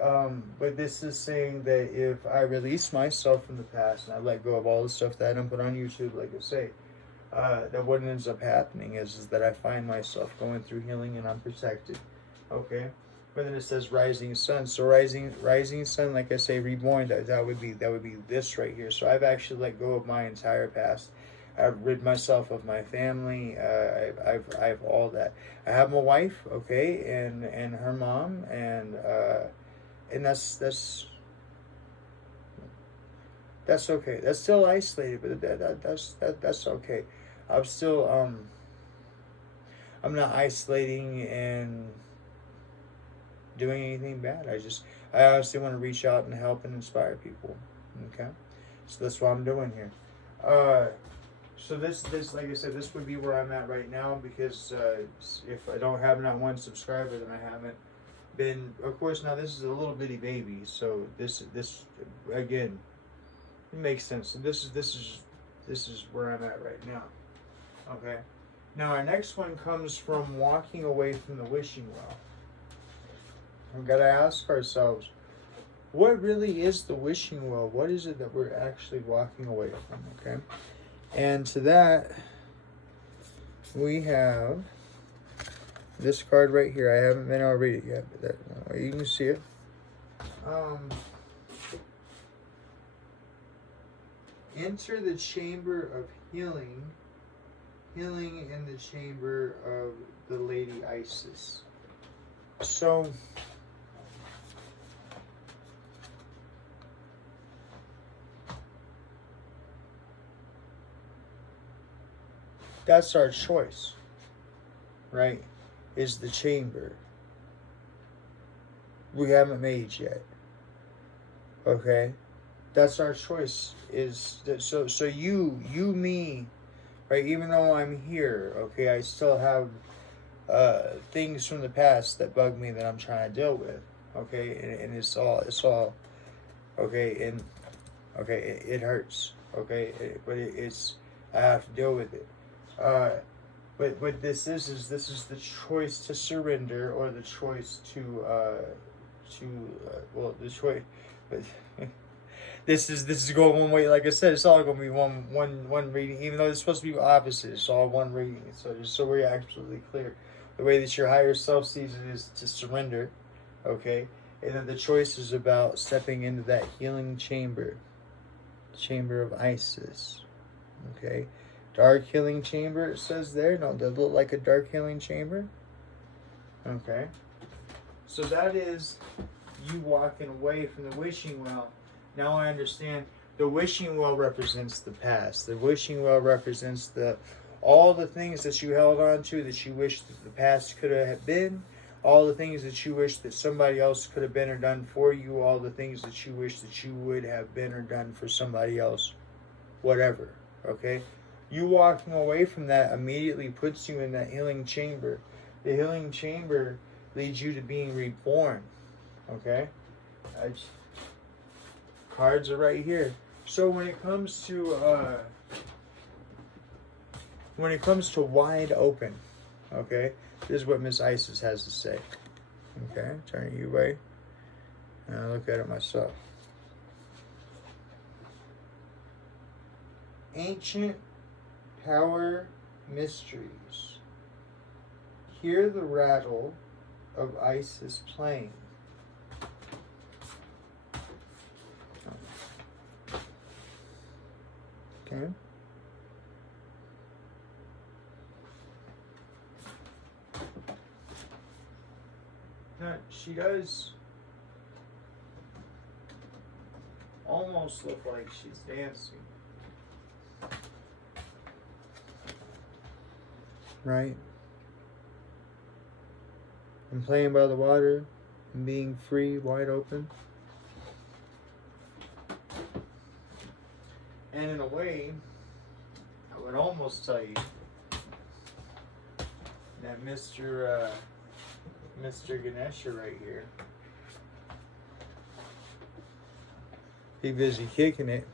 this is saying that if I release myself from the past and I let go of all the stuff that I don't put on YouTube, like I say, that what ends up happening is that I find myself going through healing and I'm protected. Okay? But then it says rising sun. So rising sun, like I say, reborn. That would be this right here. So I've actually let go of my entire past. I've rid myself of my family. I've all that. I have my wife, okay, and her mom, and that's okay. That's still isolated, but that's okay. I'm still I'm not isolating and doing anything bad. I honestly want to reach out and help and inspire people. Okay, so that's what I'm doing here. So this like I said, this would be where I'm at right now, because if I don't have not one subscriber, then I haven't been. Of course, now this is a little bitty baby, so this again, it makes sense. So this is where I'm at right now. Okay. Now our next one comes from walking away from the wishing well. We've got to ask ourselves, what really is the wishing well? What is it that we're actually walking away from? Okay. And to that, we have this card right here. I haven't been able to read it yet, but you can see it. Enter the chamber of healing. Healing in the chamber of the Lady Isis. So, that's our choice, right? Is the chamber. We haven't made yet. Okay? That's our choice. Is that so you, me, right? Even though I'm here, okay, I still have things from the past that bug me that I'm trying to deal with. Okay, and it's all okay, and okay, it hurts. Okay, but it's I have to deal with it. But what this is the choice to surrender, or the choice to the choice, but this is going one way. Like I said, it's all going to be one reading, even though it's supposed to be opposite. It's all one reading. So just so we're absolutely clear, the way that your higher self sees it is to surrender, okay, and then the choice is about stepping into that healing chamber of Isis, okay. Dark healing chamber, it says there. No, does it look like a dark healing chamber? Okay. So that is you walking away from the wishing well. Now I understand the wishing well represents the past. The wishing well represents all the things that you held on to that you wish that the past could have been. All the things that you wish that somebody else could have been or done for you. All the things that you wish that you would have been or done for somebody else. Whatever. Okay? You walking away from that immediately puts you in that healing chamber. The healing chamber leads you to being reborn. Okay? Cards are right here. So when it comes to wide open, okay, this is what Miss Isis has to say. Okay, turn it your way. And I look at it myself. Ancient power mysteries. Hear the rattle of Isis playing. Okay. Now, she does almost look like she's dancing. Right? And playing by the water and being free, wide open. And in a way, I would almost tell you that Mr. Ganesha right here, be busy kicking it.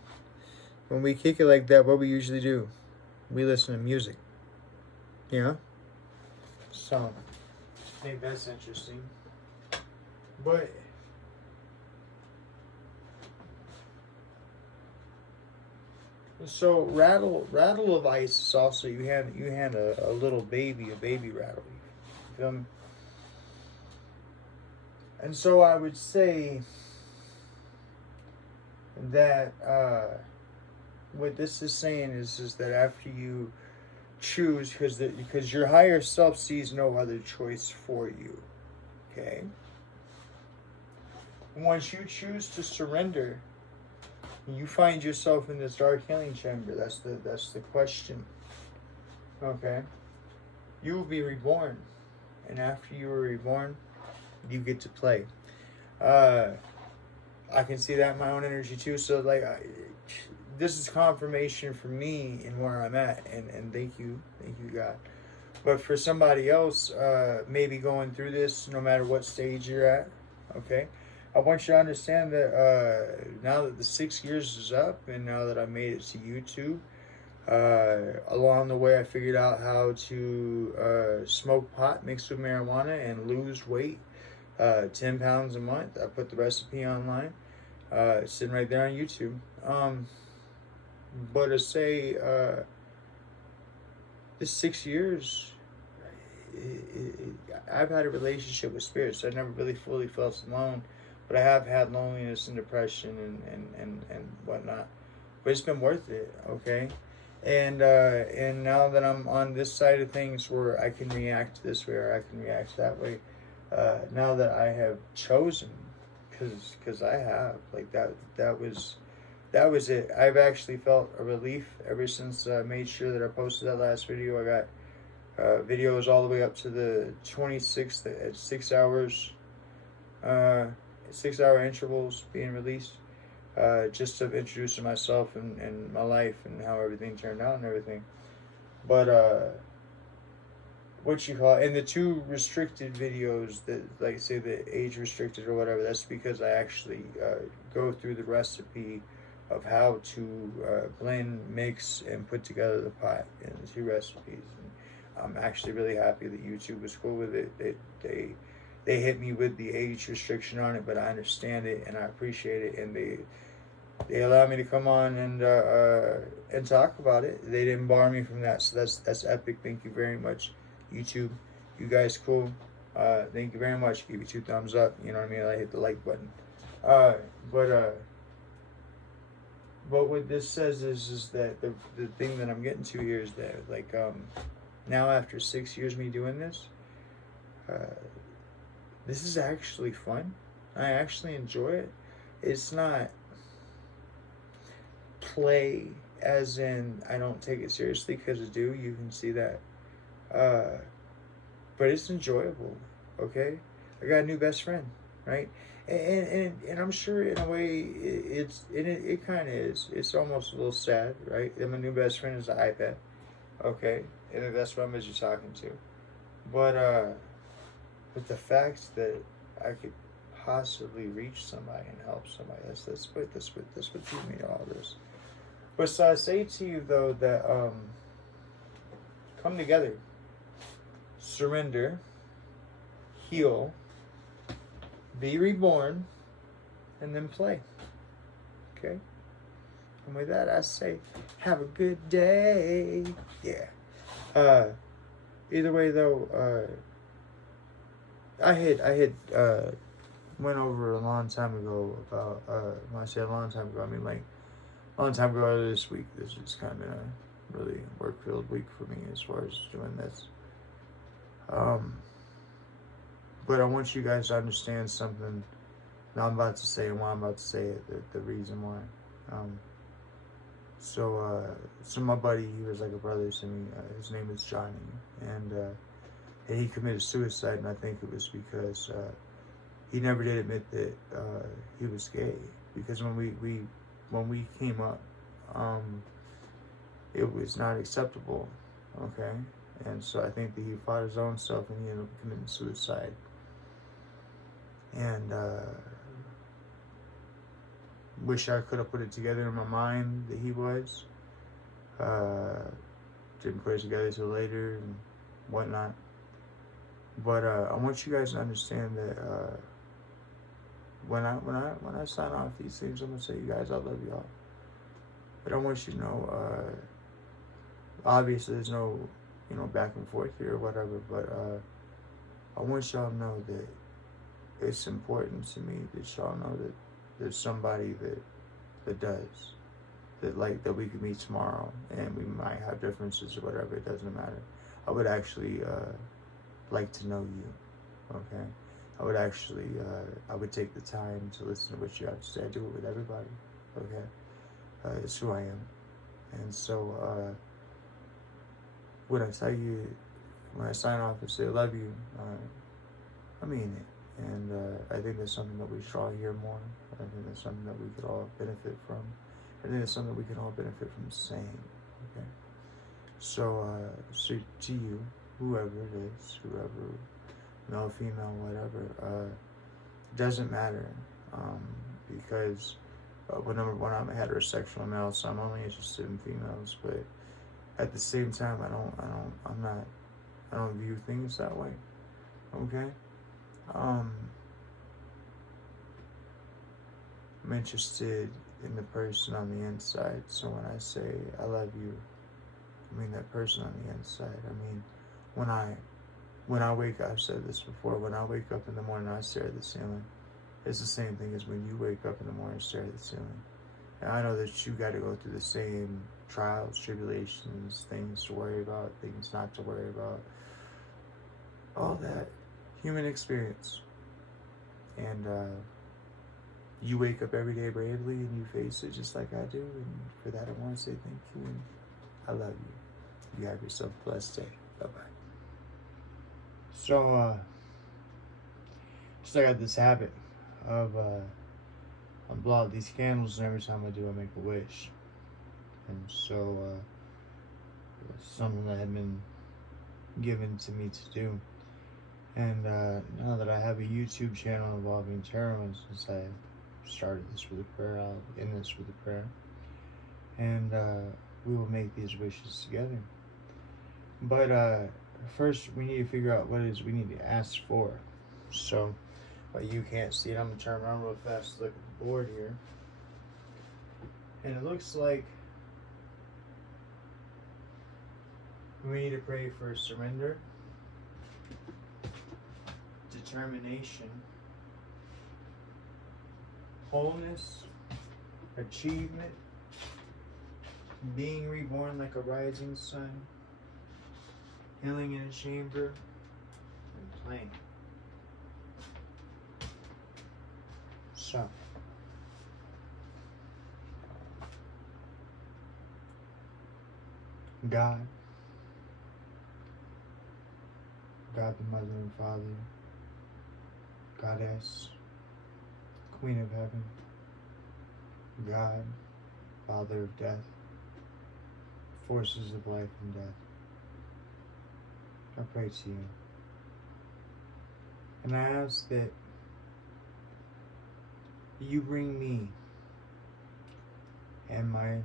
When we kick it like that, what we usually do, we listen to music. You know? So, I think that's interesting. But so rattle of Isis also, you had a little baby, a baby rattle. You feel me? And so I would say that what this is saying is that after you choose, because your higher self sees no other choice for you, okay? Once you choose to surrender, you find yourself in this dark healing chamber. That's the question. Okay? You will be reborn. And after you are reborn, you get to play. I can see that in my own energy too. So like this is confirmation for me in where I'm at, and thank you God. But for somebody else, maybe going through this, no matter what stage you're at, okay, I want you to understand that now that the 6 years is up, and now that I made it to YouTube, along the way I figured out how to smoke pot mixed with marijuana and lose weight, 10 pounds a month. I put the recipe online. It's sitting right there on YouTube. But to say this 6 years, I've had a relationship with spirits. I never really fully felt alone, but I have had loneliness and depression and whatnot. But it's been worth it, okay? And now that I'm on this side of things where I can react this way or I can react that way, now that I have chosen, because I have, like that was it. I've actually felt a relief ever since I made sure that I posted that last video. I got videos all the way up to the 26th at 6 hours, 6 hour intervals being released, just of introducing myself and my life and how everything turned out and everything. But what you call it, and the 2 restricted videos that, like, say the age restricted or whatever, that's because I actually go through the recipe of how to blend, mix, and put together the pot in the 2 recipes. And I'm actually really happy that YouTube was cool with it. They hit me with the age restriction on it, but I understand it and I appreciate it, and they allow me to come on and talk about it. They didn't bar me from that, so that's epic. Thank you very much, YouTube. You guys cool. Thank you very much. Give you 2 thumbs up. You know what I mean? I hit the like button. But what this says is that the thing that I'm getting to here is that, like, now after 6 years me doing this, this is actually fun. I actually enjoy it. It's not play as in I don't take it seriously, because I do. You can see that. But it's enjoyable, okay? I got a new best friend, right? And I'm sure in a way it kind of is. It's almost a little sad, right? And my new best friend is an iPad, okay? And that's what I'm you're talking to. But the fact that I could possibly reach somebody and help somebody, that's what drew me to all this. But so I say to you though that come together, surrender, heal, be reborn, and then play. Okay? And with that I say, have a good day. Yeah. Either way though, I had went over a long time ago about when I say a long time ago, I mean like a long time ago earlier this week. This is kind of been a really work-filled week for me as far as doing this. But I want you guys to understand something that I'm about to say and why I'm about to say it, the reason why. So my buddy, he was like a brother to me. His name is Johnny, and he committed suicide, and I think it was because he never did admit that he was gay. Because when we came up, it was not acceptable, okay? And so I think that he fought his own self and he ended up committing suicide. And wish I could have put it together in my mind that he was. Didn't put it together till later and whatnot. But I want you guys to understand that when I sign off these things, I'm gonna say, you guys, I love y'all. But I want you to know, obviously there's no, back and forth here or whatever, but I want y'all to know that it's important to me that y'all know that there's somebody that does. That we could meet tomorrow, and we might have differences or whatever, it doesn't matter. I would actually like to know you, okay? I would actually, I would take the time to listen to what you have to say. I do it with everybody, okay? It's who I am. And so, when I sign off and say I love you, I mean it. And I think that's something that we should all hear more. I think that's something that we could all benefit from. I think it's something we can all benefit from saying, okay? So, to you, whoever it is, whoever, male, female, whatever, doesn't matter, because, well, number one, I'm a heterosexual male, so I'm only interested in females, but at the same time, I don't view things that way, okay? I'm interested in the person on the inside. So when I say I love you, I mean that person on the inside. I mean, when I wake up, I've said this before, when I wake up in the morning, I stare at the ceiling. It's the same thing as when you wake up in the morning and stare at the ceiling. And I know that you got to go through the same trials, tribulations, things to worry about, things not to worry about, all that human experience. And you wake up every day bravely and you face it just like I do. And for that, I want to say thank you and I love you. You have yourself a blessed day. Bye-bye. So, I got this habit of I blow out these candles, and every time I do, I make a wish. And so, it's something that had been given to me to do. And now that I have a YouTube channel involving tarot, since I started this with a prayer, I'll end this with a prayer. And we will make these wishes together. But first, we need to figure out what it is we need to ask for. So, you can't see it, I'm going to turn around real fast to look at the board here. And it looks like we need to pray for surrender, determination, wholeness, achievement, being reborn like a rising sun, healing in a chamber, and playing. So, God the Mother and Father, Goddess, Queen of Heaven, God, Father of Death, forces of life and death, I pray to you. And I ask that you bring me and my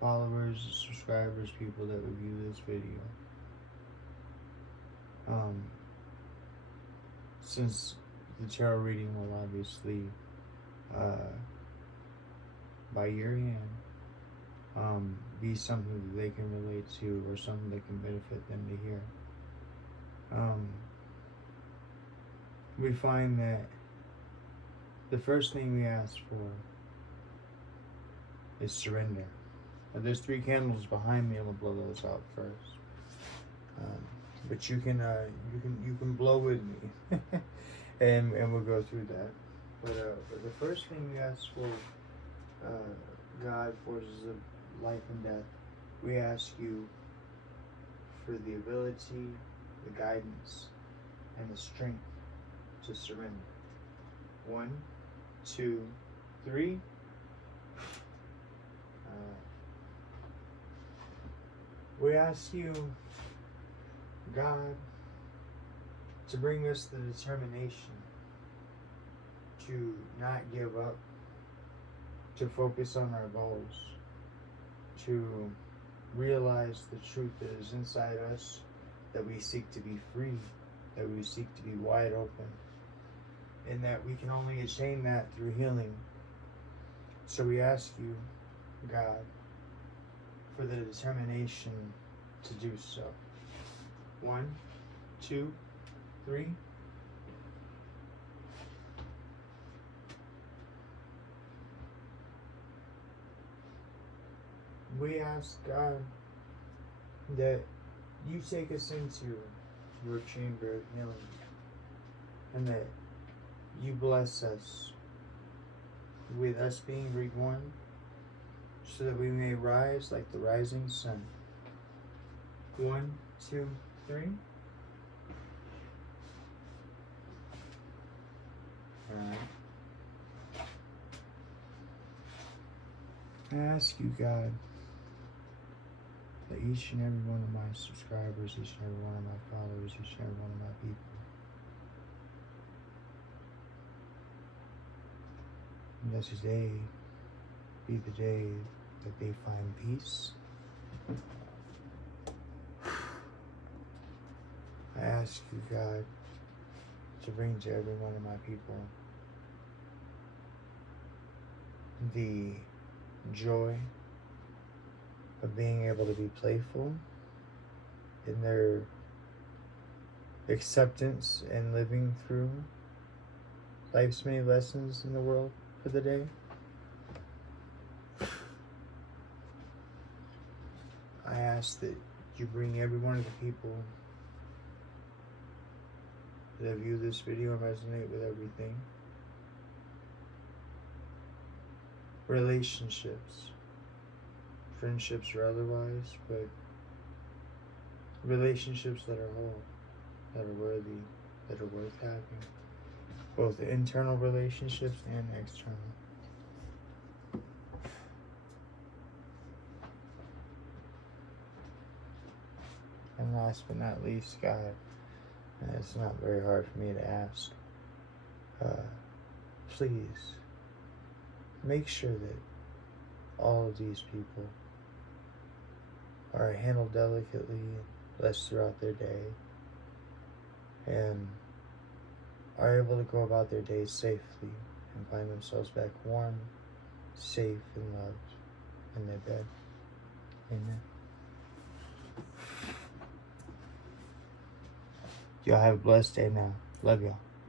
followers, subscribers, people that would view this video, since the tarot reading will obviously, by your hand, be something that they can relate to or something that can benefit them to hear. We find that the first thing we ask for is surrender. There's 3 candles behind me. I'm gonna blow those out first. But you can blow with me, and we'll go through that. But the first thing we ask for, God, forces of life and death, we ask you for the ability, the guidance, and the strength to surrender. 1, 2, 3. We ask you, God, to bring us the determination to not give up, to focus on our goals, to realize the truth that is inside us, that we seek to be free, that we seek to be wide open, and that we can only attain that through healing. So we ask you, God, for the determination to do so. 1, 2, 3. we ask God that you take us into your chamber of healing, and that you bless us with us being reborn, so that we may rise like the rising sun. 1, 2, 3. Alright. I ask you, God, that each and every one of my subscribers, each and every one of my followers, each and every one of my people, that today be the day that they find peace. I ask you, God, to bring to every one of my people the joy of being able to be playful in their acceptance and living through life's many lessons in the world for the day. I ask that you bring every one of the people that view this video and resonate with everything. Relationships, friendships or otherwise, but relationships that are whole, that are worthy, that are worth having. Both internal relationships and external. And last but not least, God, and it's not very hard for me to ask, please make sure that all of these people are handled delicately and blessed throughout their day, and are able to go about their days safely and find themselves back warm, safe, and loved in their bed. Amen. Y'all have a blessed day now. Love y'all.